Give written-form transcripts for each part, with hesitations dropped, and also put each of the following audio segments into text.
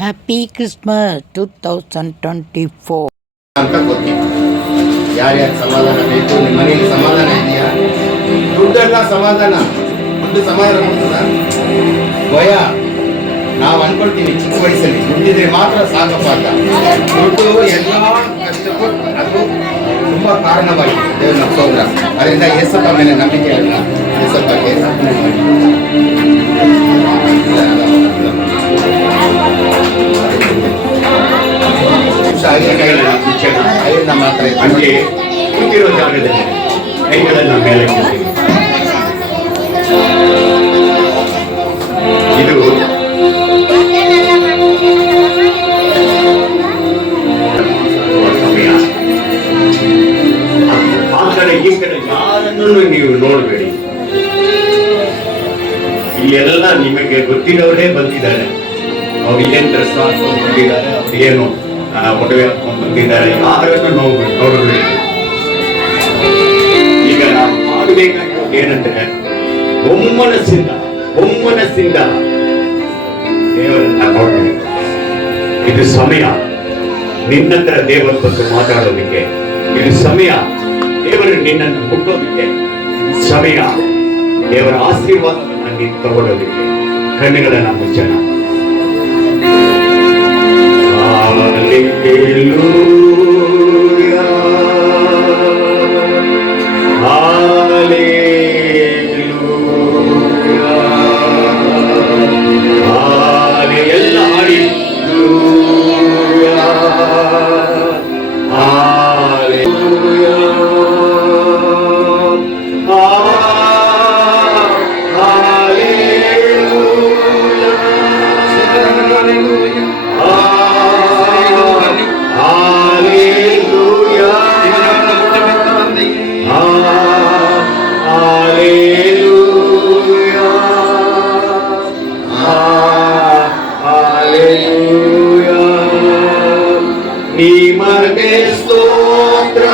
Happy Christmas 2024 ಅಂತ ಗೊತ್ತಿತ್ತು. ಯಾರ್ಯಾರು ಸಮಾಧಾನ ಬೇಕು, ನಿಮ್ಮ ಮನೆಯಲ್ಲಿ ಸಮಾಧಾನ ಇದೆಯಾ? ದುಡ್ಡೆಲ್ಲ ಸಮಾಧಾನ, ದುಡ್ಡು ಸಮಾಧಾನ ಕೊಡ್ತದ? ಭಯ ನಾವು ಅನ್ಕೊಳ್ತೀವಿ ಚಿಕ್ಕ ವಯಸ್ಸಲ್ಲಿ ದುಡ್ಡಿದ್ರೆ ಮಾತ್ರ ಸಾಕಪ್ಪ ಅಂತ. ದುಡ್ಡು ಎಲ್ಲ ಕಷ್ಟಕ್ಕೂ ಅದು ತುಂಬಾ ಕಾರಣವಾಗಿದೆ. ದೇವ್ರ ನಮ್ಮ ಸೋದರ ಅದರಿಂದ ಏಸಪ್ಪ ಮೇಲೆ ನಂಬಿಕೆ ಅಲ್ಲ, ಏಸಪ್ಪಗೆ ನಮ್ಮ ಹತ್ರ ಹಂಗೆ ಕೂತಿರೋ ಜಾಗದಲ್ಲಿ ಕೈಗಳನ್ನು ಮೇಲಕ್ಕೆ ಇದು ಸಮಯ. ಆ ಕಡೆ ಈ ಕಡೆ ಯಾರನ್ನೂ ನೀವು ನೋಡಬೇಡಿ. ಇಲ್ಲೆಲ್ಲ ನಿಮಗೆ ಗೊತ್ತಿರೋರೇ ಬಂದಿದ್ದಾರೆ. ಅವ್ರು ಏನ್ ಡ್ರೆಸ್ ಹಾಕೊಂಡು ಬಂದಿದ್ದಾರೆ, ಅವ್ರು ಏನು ಒಡವೆ ಹಾಕೊಂಡು ಬಂದಿದ್ದಾರೆ, ಯಾರನ್ನು ನೋಡಬೇಡಿ. ಈಗ ನಾವು ಮಾಡಬೇಕಾಗಿರೋದು ಏನಂದ್ರೆ ಒಮ್ಮನಸ್ಸಿಂದ ದೇವರನ್ನ ನೋಡಬೇಕು. ಇದು ಸಮಯ ನಿನ್ನತ್ರ ದೇವರ ಬಗ್ಗೆ ಮಾತಾಡೋದಕ್ಕೆ, ಇದು ಸಮಯ ದೇವರು ನಿನ್ನನ್ನು ಮುಟ್ಟೋದಕ್ಕೆ, ಸಮಯ ದೇವರ ಆಶೀರ್ವಾದವನ್ನು ನೀನು ತಗೊಳ್ಳೋದಕ್ಕೆ. ಕಣ್ಣುಗಳನ್ನ ಮುಚ್ಚೋಣ. ನಿಮಗೆ ಸ್ತೋತ್ರ,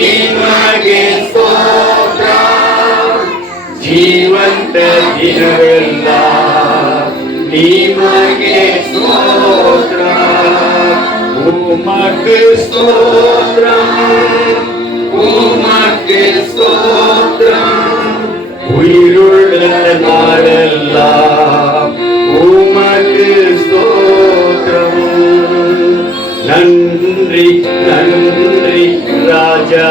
ನಿಮಗೆ ಸ್ತೋತ್ರ, ಜೀವಂತ ದಿನವೆಲ್ಲ ನಿಮಗೆ ಸ್ತೋತ್ರ. ಉಮಕ್ಕೆ ಸ್ತೋತ್ರ, ಉಮಕ್ಕೆ ಸ್ತೋತ್ರ, ಉயிருಳ್ಳ ನಾಳೆಲ್ಲ ಉಮಕ್ಕೆ ಸ್ತೋತ್ರ. நன்றி நன்றி ராஜா,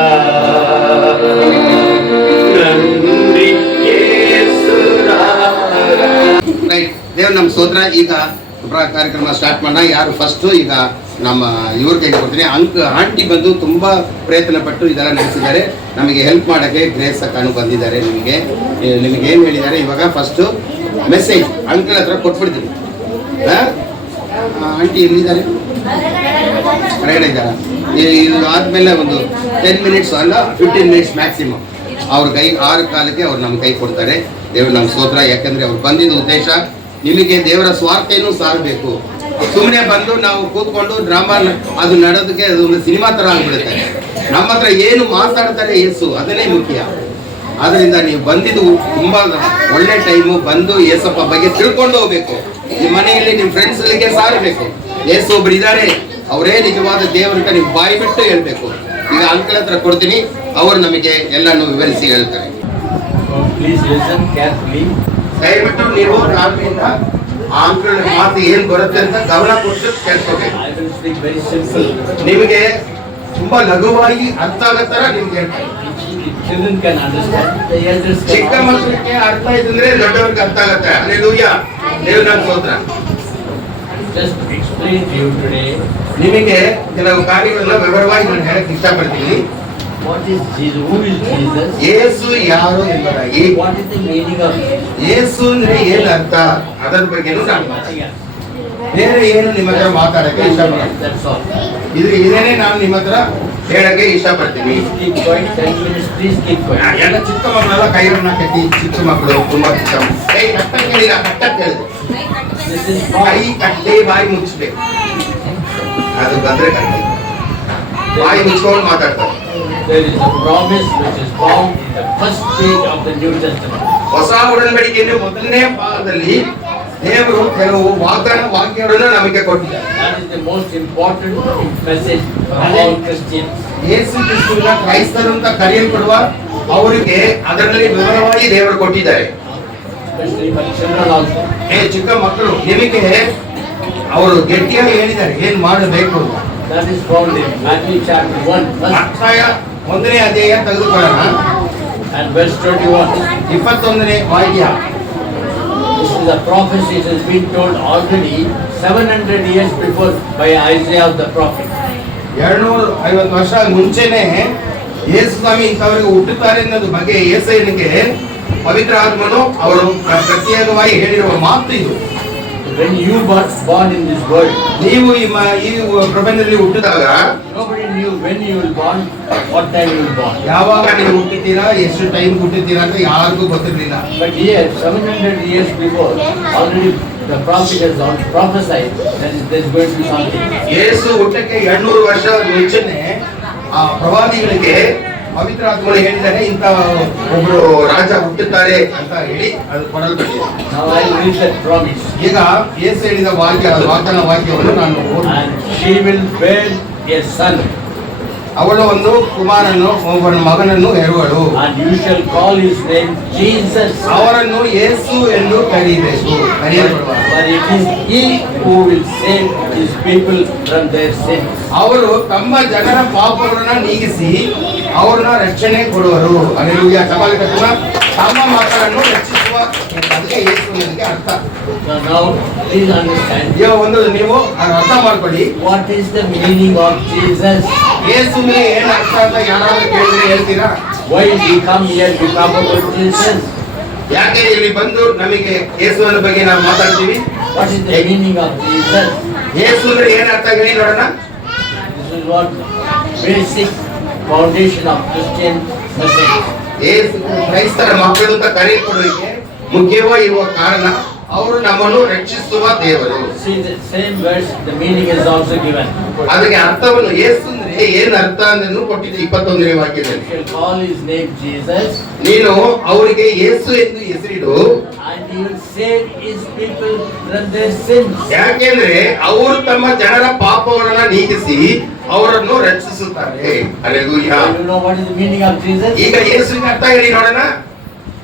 நன்றி ಯೇಸು ರಾಜಾ. ದೇವ್ರ ನಮ್ಮ ಸೋದರ. ಈಗ ಕಾರ್ಯಕ್ರಮ ಸ್ಟಾರ್ಟ್ ಮಾಡೋಣ. ಯಾರು ಫಸ್ಟ್ ಈಗ ನಮ್ಮ ಇವ್ರ ಕೈಗೆ ಕೊಡ್ತೀನಿ. ಆಂಟಿ ಬಂದು ತುಂಬಾ ಪ್ರಯತ್ನ ಪಟ್ಟು ಇದೆಲ್ಲ ನಡೆಸಿದ್ದಾರೆ. ನಮಗೆ ಹೆಲ್ಪ್ ಮಾಡೋಕ್ಕೆ ಗ್ರೇಸ್ ಅಕ್ಕನು ಬಂದಿದ್ದಾರೆ. ನಿಮಗೆ ಏನು ಹೇಳಿದ್ದಾರೆ ಇವಾಗ ಫಸ್ಟ್ ಮೆಸೇಜ್ ಅಂಕಲ್ ಹತ್ರ ಕೊಟ್ಬಿಡ್ತೀನಿ. ಆಂಟಿ ಎಲ್ಲಿದ್ದಾರೆ? ಹೊರಗಡೆ ಇದ್ದಾರ. ಇದು ಆದ್ಮೇಲೆ ಒಂದು 10 ಮಿನಿಟ್ಸ್ ಅಲ್ಲ 15 ಮಿನಿಟ್ಸ್ ಮ್ಯಾಕ್ಸಿಮಮ್ ಅವ್ರ ಕೈ 6 ಕಾಲಕ್ಕೆ ಅವ್ರು ನಮ್ಮ ಕೈ ಕೊಡ್ತಾರೆ. ದೇವ್ರು ನಮ್ಮ ಸ್ತೋತ್ರ. ಯಾಕಂದ್ರೆ ಅವ್ರು ಬಂದಿದ್ದ ಉದ್ದೇಶ ನಿಮಗೆ ದೇವರ ಸ್ವಾರ್ಥೇನೂ ಸಾರಬೇಕು. ಸುಮ್ಮನೆ ಬಂದು ನಾವು ಕೂತ್ಕೊಂಡು ಡ್ರಾಮಾ ಅದು ನಡೆದಕ್ಕೆ ಅದು ಒಂದು ಸಿನಿಮಾ ತರ ಆಗ್ಬಿಡುತ್ತೆ. ನಮ್ಮ ಹತ್ರ ಏನು ಮಾತಾಡ್ತಾರೆ ಯೇಸು, ಅದನ್ನೇ ಮುಖ್ಯ. ಆದ್ರಿಂದ ನೀವು ಬಂದಿದ್ದು ತುಂಬಾ ಒಳ್ಳೆ ಟೈಮು. ಬಂದು ಯೇಸಪ್ಪ ಬಗ್ಗೆ ತಿಳ್ಕೊಂಡು ಹೋಗ್ಬೇಕು. ನಿಮ್ಮ ಮನೆಯಲ್ಲಿ ನಿಮ್ಮ ಫ್ರೆಂಡ್ಸ್ಗಳಿಗೆ ಸಾರಬೇಕು. ಯೇಸು ಒಬ್ರು ಇದ್ದಾರೆ, ಅವರೇ ನಿಜವಾದ ದೇವರಂತ ನೀವು ಬಾಯಿ ಬಿಟ್ಟು ಹೇಳ್ಬೇಕು. ಈಗ ಅಂಕಲ್ ಹತ್ರ ಕೊಡ್ತೀನಿ, ಅವರು ನಮಗೆ ಎಲ್ಲಾನು ವಿವರಿಸಿ ಹೇಳ್ತಾರೆ. ದಯವಿಟ್ಟು ನೀವು ಆದ್ಮೇಲೆ ಅಂಕಲ್ ಮಾತು ಏನ್ ಬರುತ್ತೆ ಅಂತ ಗಮನ ಕೊಟ್ಟು ಕೇಳ್ಕೋಬೇಕು. ನಿಮಗೆ ತುಂಬಾ ಲಘುವಾಗಿ ಅರ್ಥ ಆಗೋ ತರ ನಿಮ್ಗೆ ಹೇಳ್ತಾರೆ. ಚಿಕ್ಕ ಮಕ್ಕಳಿಗೆ ಅರ್ಥ ಇದ್ರೆ ದೊಡ್ಡವ್ರಿಗೆ ಅರ್ಥ ಆಗತ್ತೆ. ಹಲ್ಲೆಲೂಯಾ. ದೇವ್ರ ನಮ್ಮ ಸ್ತೋತ್ರ. ನಿಮಗೆ ಕೆಲವು ಕಾರ್ಯಗಳನ್ನ ವಿವರವಾಗಿ ನಾನು ಹೇಳಕ್ ಇಷ್ಟಪಡ್ತೀನಿ. ಯೇಸು ಯಾರು ಎಂಬುದಾಗಿ, ಯೇಸು ಅಂದ್ರೆ ಏನು ಅರ್ಥ, ಅದರ ಬಗ್ಗೆನೂ ನಾನು ಬೇರೆ ಏನು ನಿಮ್ಮ ಹತ್ರ ಮಾತಾಡಕ್ಕೆ ಇಷ್ಟಪಡ್ತೀನಿ. ಇದೇನೆ ನಾನು ನಿಮ್ಮ ಹತ್ರ ಹೇಳಕ್ಕೆ ಇಷ್ಟಪಡ್ತೀನಿ. ಎಲ್ಲ ಚಿಕ್ಕ ಮಕ್ಕಳೆಲ್ಲ ಕೈಗಳನ್ನ ಕಟ್ಟಿ, ಚಿಕ್ಕ ಮಕ್ಕಳು ತುಂಬಾ ಚಿಕ್ಕ ಕೈ ಕಟ್ಟ ಕೇಳಿಲ್ಲ, ಕಟ್ಟ ಕೇಳಿದೆ. ಕೈ ಕಟ್ಟಿ ಬಾಯಿ ಮುಚ್ಚಬೇಕು. ಅದು ಬಂದ್ರೆ ಕಟ್ಟಿ ಬಾಯಿ ಮುಚ್ಕೊಂಡು ಮಾತಾಡ್ತಾರೆ. There is a promise which is found in the first page of the New Testament. ಹೊಸ ಒಡಂಬಡಿಕೆಯ ಮೊದಲನೇ ಭಾಗದಲ್ಲಿ ದೇವರು ಕೆಲವು ವಾಕ್ಯಗಳನ್ನು ನಮಗೆ ಕೊಟ್ಟಿದ್ದಾರೆ. That is the most important message for all Christians. ಯೇಸು ಕ್ರಿಸ್ತನ ಕ್ರೈಸ್ತರು ಅಂತ ಕರೆಯಲ್ಪಡುವ ಅವರಿಗೆ ಅದರಲ್ಲಿ ವಿವರವಾಗಿ ದೇವರು ಕೊಟ್ಟಿದ್ದಾರೆ. Especially for children also. ಚಿಕ್ಕ ಮಕ್ಕಳು ನಿಮಗೆ ಅವರು ಗಟ್ಟಿಯಾಗಿ ಹೇಳಿದ್ದಾರೆ ಏನ್ ಮಾಡಬೇಕು ಅಂತ. That is found in Matthew chapter 1 ಮತ್ತಾಯ 1ನೇ ಅಧ್ಯಾಯ ತೆಗೆದುಕೊಳ್ಳೋಣ and verse 21. 21ನೇ ವಾಕ್ಯ. This is a prophecy that has been told already 700 years before by Isaiah the prophet. 250 ವರ್ಷ ಮುಂಚೆನೆ ಯೇಸು ಸ್ವಾಮಿ ಇಂಥವರಿಗೆ ಹುಟ್ಟುತ್ತಾರೆ ಅನ್ನೋದು ಬಗ್ಗೆ ಯೇಸಯ್ಯನಿಗೆ ಪವಿತ್ರ ಆತ್ಮನು ಅವರು ಪ್ರತ್ಯೇಕವಾಗಿ ಹೇಳಿರುವ ಮಾತು ಇದು. When you were born in this world, ನೀವು ಈ ಪ್ರಪಂಚದಲ್ಲಿ ಹುಟ್ಟಿದಾಗ nobody knew when you will born, what time you will born. ಯಾವಾಗ ನೀವು ಹುಟ್ಟಿದ್ದೀರಾ, ಎಷ್ಟು ಟೈಮ್ ಹುಟ್ಟಿದ್ದೀರಾ ಅಂತ ಯಾರಿಗೂ ಗೊತ್ತಿರಲಿಲ್ಲ. But here, 700 years before, already the prophet has prophesied that there's going to be something. ಯೇಸು ಹುಟ್ಟಕ್ಕೆ 200 ವರ್ಷ ಮುಂಚೆನೆ ಆ ಪ್ರವಾದಿಗಳಿಗೆ ಪವಿತ್ರ ಆತ್ಮನು ಹೇಳಿದ್ದಾರೆ ಇಂಥ ಒಬ್ಬರು ರಾಜ ಹುಟ್ಟುತ್ತಾರೆ ಅಂತ ಹೇಳಿ ಅದು ಕೊಡಲ್ಪಟ್ಟಿದೆ. Now I will read that promise. ಈಗ ಯೇಸು ಹೇಳಿದ ವಾಗ್ದಾನ ವಾಕ್ಯವನ್ನು ನಾನು ಓದ್ತೀನಿ. And she will bear a son, ಅವಳು ಒಂದು ಕುಮಾರನ್ನು ಒಬ್ಬನ ಮಗನನ್ನು ಹೆರುವಳು. and you shall call his name Jesus. ಅವರನ್ನು ಯೇಸು ಎಂದು ಕರೆಯಬೇಕು. For it is he who will save his people from their sins. ಅವರು ತಮ್ಮ ಜನರ ಪಾಪಗಳನ್ನ ನೀಗಿಸಿ ಅವ್ರನ್ನ ರಕ್ಷಣೆ ಕೊಡುವರು. ಹಲ್ಲೆಲೂಯಾ. ಸವಾಲು ಕಟ್ಟುವ ತಮ್ಮ ಮಕ್ಕಳನ್ನು ರಕ್ಷಿಸುವ ಅದಕ್ಕೆ ಯೇಸು ಅನ್ನೋದಕ್ಕೆ ಅರ್ಥ. So now please understand ಈಗ ಒಂದು ನೀವು ಅರ್ಥ ಮಾಡ್ಕೊಳ್ಳಿ. what is the meaning of Jesus. ಯೇಸು ಏನ್ ಅರ್ಥ ಅಂತ ಯಾರಾದ್ರೂ ಕೇಳಿದ್ರೆ ಹೇಳ್ತೀರಾ? Why did he come here to talk about Jesus? ಯಾಕೆ ಇಲ್ಲಿ ಬಂದು ನಮಗೆ ಯೇಸುವಿನ ಬಗ್ಗೆ ನಾವು ಮಾತಾಡ್ತೀವಿ? What is the meaning of Jesus? ಯೇಸು ಅಂದ್ರೆ ಏನ್ ಅರ್ಥ ಹೇಳಿ ನೋಡೋಣ. This is what basic foundation of Christian message. ಯೇಸು ಕ್ರೈಸ್ತರ ಮಕ್ಕಳು ಅಂತ ಕರೆಯಲ್ಪಡುವಿಕೆ ಮುಖ್ಯವಾಗಿ ಇರುವ ಕಾರಣ ಅವರು ನಮ್ಮನ್ನು ರಕ್ಷಿಸುವ ದೇವರು. See the same verse, the meaning is also given. ಅದಕ್ಕೆ ಅರ್ಥವನ್ನು ಯೇಸು ಅಂದ್ರೆ ಏನ್ ಅರ್ಥ ಅಂತ ಕೊಟ್ಟಿದೆ 21ನೇ ವಾಕ್ಯದಲ್ಲಿ. You shall call his name Jesus, ನೀನು ಅವರಿಗೆ ಯೇಸು ಎಂದು ಹೆಸರಿಡು, and he will save his people from their sins. ಯಾಕೆಂದ್ರೆ ಅವರು ತಮ್ಮ ಜನರ ಪಾಪಗಳನ್ನ ನೀಗಿಸಿ ಅವರನ್ನು ರಕ್ಷಿಸುತ್ತಾರೆ. Hallelujah. You know what is the meaning of Jesus? ಈಗ ಯೇಸುವಿನ ಅರ್ಥ ಹೇಳಿ ನೋಡೋಣ.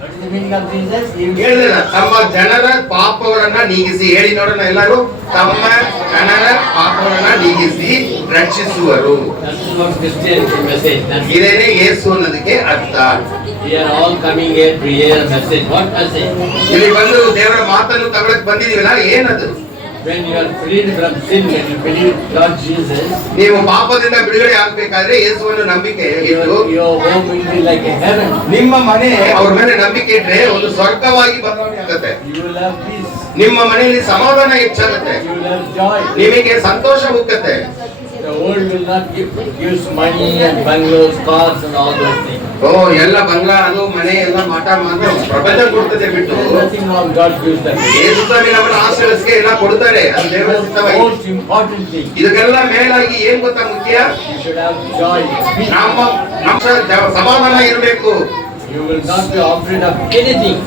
What is the meaning of Jesus? He will ಹೇಳಿದ ತಮ್ಮ ಜನರ ಪಾಪಗಳನ್ನ ನೀಗಿಸಿ ಹೇಳಿ ನೋಡೋಣ ಎಲ್ಲರೂ. ತಮ್ಮ ಜನರ ಪಾಪಗಳನ್ನ ನೀಗಿಸಿ ರಕ್ಷಿಸುವರು. That is what Christian message. That's ಇದೇನೆ ಯೇಸು ಅನ್ನೋದಕ್ಕೆ ಅರ್ಥ. we are all coming here to hear a message. What message? ಇಲ್ಲಿ ಬಂದು ದೇವರ ಮಾತನ್ನು ತಗೊಳಕ್ ಬಂದಿದೀವಲ್ಲ, ಏನದು? When you are freed from sin, when you believe Lord Jesus, ನೀವು ಪಾಪದಿಂದ ಬಿಡುಗಡೆ ಆಗ್ಬೇಕಾದ್ರೆ ಯೇಸುವನ್ನು ನಂಬಿಕೆ ಇಟ್ಟು your home will be like a heaven. ನಿಮ್ಮ ಮನೆ ಅವ್ರ ಮೇಲೆ ನಂಬಿಕೆ ಇಟ್ರೆ ಒಂದು ಸ್ವರ್ಗವಾಗಿ ಬದಲಾವಣೆ ಆಗುತ್ತೆ. You will have peace. ನಿಮ್ಮ ಮನೆಯಲ್ಲಿ ಸಮಾಧಾನ ಹೆಚ್ಚಾಗುತ್ತೆ. You will have joy. ನಿಮಗೆ ಸಂತೋಷ ಹೋಗುತ್ತೆ. The world will not give money and bungalows, cars and all those things. ಎಲ್ಲ ಬಂಗ್ಲಾ ಅದು ಮನೆ ಎಲ್ಲ ಮಾಟ ಮಾತ್ರ ಪ್ರಪಂಚ ಕೊಡ್ತದೆ ಬಿಟ್ಟು Nothing more God gives them. ಯೇಸು ಸ್ವಾಮಿ ನಮ್ಮನ್ನ ಆಶೀರ್ವದಿಸಿ ಎಲ್ಲ ಕೊಡ್ತಾರೆ. ಅದು ದೇವರ The ಚಿತ್ತವಾಗಿ. most important thing, ಇದಕ್ಕೆಲ್ಲ ಮೇಲಾಗಿ ಏನ್ ಗೊತ್ತಾ ಮುಖ್ಯ? you should have joy. Peace. ನಮ್ಮ ಸಮಾಧಾನ ಇರಬೇಕು. You will not be afraid of anything.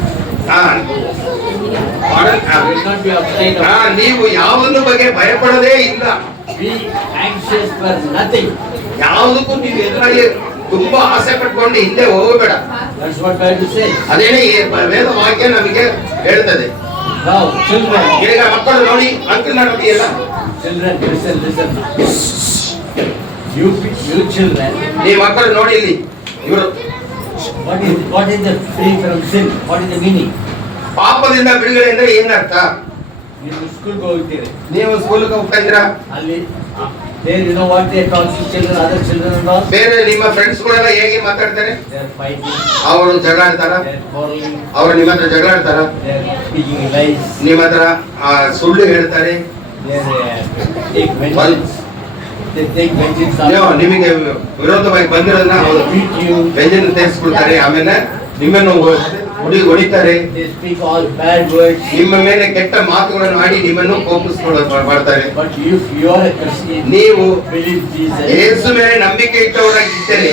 You will not be afraid of. ನೀವು ಯಾವುದ್ರ ಬಗ್ಗೆ ಭಯಪಡೋದೇ ಇಲ್ಲ. Be anxious for nothing. ಯಾವುದಕ್ಕೂ ನೀವು ಎದುರಾಗಿ ತುಂಬಾ ಆಸೆ ಪಟ್ಕೊಂಡು ಹಿಂದೆ ಹೋಗಬೇಡ. That's what Bible says. ಅದೇನೇ ಈ ವೇದ ವಾಕ್ಯ ನಮಗೆ ಹೇಳ್ತದೆ. Now, children, ಈಗ ಮಕ್ಕಳು ನೋಡಿ ಅಂಕಲ್ ನೋಡಿ ಎಲ್ಲ children, listen. You children, ಈ ಮಕ್ಕಳು ನೋಡಿ ಇಲ್ಲಿ ಇವರು what is the free from sin? What is the meaning? ಪಾಪದಿಂದ ಬಿಡುಗಡೆ ಅಂದ್ರೆ ಏನರ್ಥ? ನೀವು ಸ್ಕೂಲ್ಗೆ ಹೋಗ್ತೀರಿ, ನೀವು ಸ್ಕೂಲ್ಗೆ ಹೋಗ್ತಾ ಇದ್ದೀರಾ, ಅಲ್ಲಿ there you know what they are talking children, other children and all, ಬೇರೆ ನಿಮ್ಮ ಫ್ರೆಂಡ್ಸ್ ಗಳೆಲ್ಲ ಹೇಗೆ ಮಾತಾಡ್ತಾರೆ? they are fighting, ಅವರು ಜಗಳ ಆಡ್ತಾರ, they are quarreling, ಅವರು ನಿಮ್ಮ ಹತ್ರ ಜಗಳ ಆಡ್ತಾರ, they are speaking lies, ನಿಮ್ಮ ಹತ್ರ ಸುಳ್ಳು ಹೇಳ್ತಾರೆ, they take vengeance, they take vengeance on ನೀವು ನಿಮಗೆ ವಿರೋಧವಾಗಿ ಬಂದಿರೋದನ್ನ ಅವರು beat you, ವ್ಯಂಜನ ತೀರಿಸ್ಕೊಳ್ತಾರೆ, ಆಮೇಲೆ ನಿಮ್ಮನ್ನು ಹೊಡಿತಾರೆ, they speak all bad words. ನಿಮ್ಮ ಮೇಲೆ ಕೆಟ್ಟ ಮಾತುಗಳನ್ನು ಆಡಿ ನಿಮ್ಮನ್ನು ಮಾಡ್ತಾರೆ. But if you are a Christian, ನೀವು believe Jesus, ಯೇಸು ಮೇಲೆ ನಂಬಿಕೆ ಇಟ್ಟವರಾಗಿದ್ದರೆ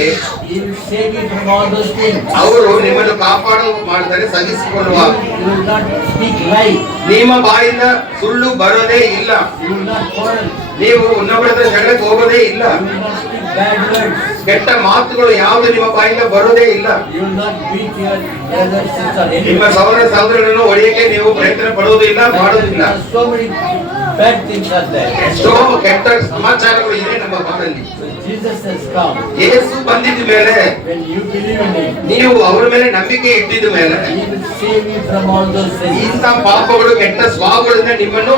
He will save you from all those things. ಅವರು ನಿಮ್ಮನ್ನು ಕಾಪಾಡು ಮಾಡ್ತಾರೆ, ಸಹಿಸಿಕೊಳ್ಳುವ. You will not speak lie. ನಿಮ್ಮ ಬಾಯಿಂದ ಸುಳ್ಳು ಬರೋದೇ ಇಲ್ಲ. You will not quarrel. ನೀವು ಇನ್ನೊಬ್ಬರ ಜಗಳಕ್ಕೆ ಹೋಗೋದೇ ಇಲ್ಲ. You will not speak bad words. ಕೆಟ್ಟ ಮಾತುಗಳು ಯಾವುದು ನಿಮ್ಮ ಬಾಯಿಂದ ಬರೋದೇ ಇಲ್ಲ. You will not beat your brothers, sisters, or ನಿಮ್ಮ anyone. ಸಹೋದರ ಸಹೋದರರನ್ನು ಹೊಡೆಯಕ್ಕೆ ನೀವು ಪ್ರಯತ್ನ ಪಡುವುದಿಲ್ಲ, ಮಾಡುವುದಿಲ್ಲ. So many bad things are there. ಎಷ್ಟೋ ಕೆಟ್ಟ ಸಮಾಚಾರಗಳು ಇದೆ ನಮ್ಮ ಬಾಳಲ್ಲಿ. So Jesus has come. ಯೇಸು ಬಂದಿದ್ದ ಮೇಲೆ, When you believe in Him, ನೀವು ಅವರ ಮೇಲೆ ನಂಬಿಕೆ ಇಟ್ಟಿದ ಮೇಲೆ, He will save you from all those things. ಇಂಥ ಪಾಪಗಳು ಕೆಟ್ಟ ಸ್ವಭಾವಗಳಿಂದ ನಿಮ್ಮನ್ನು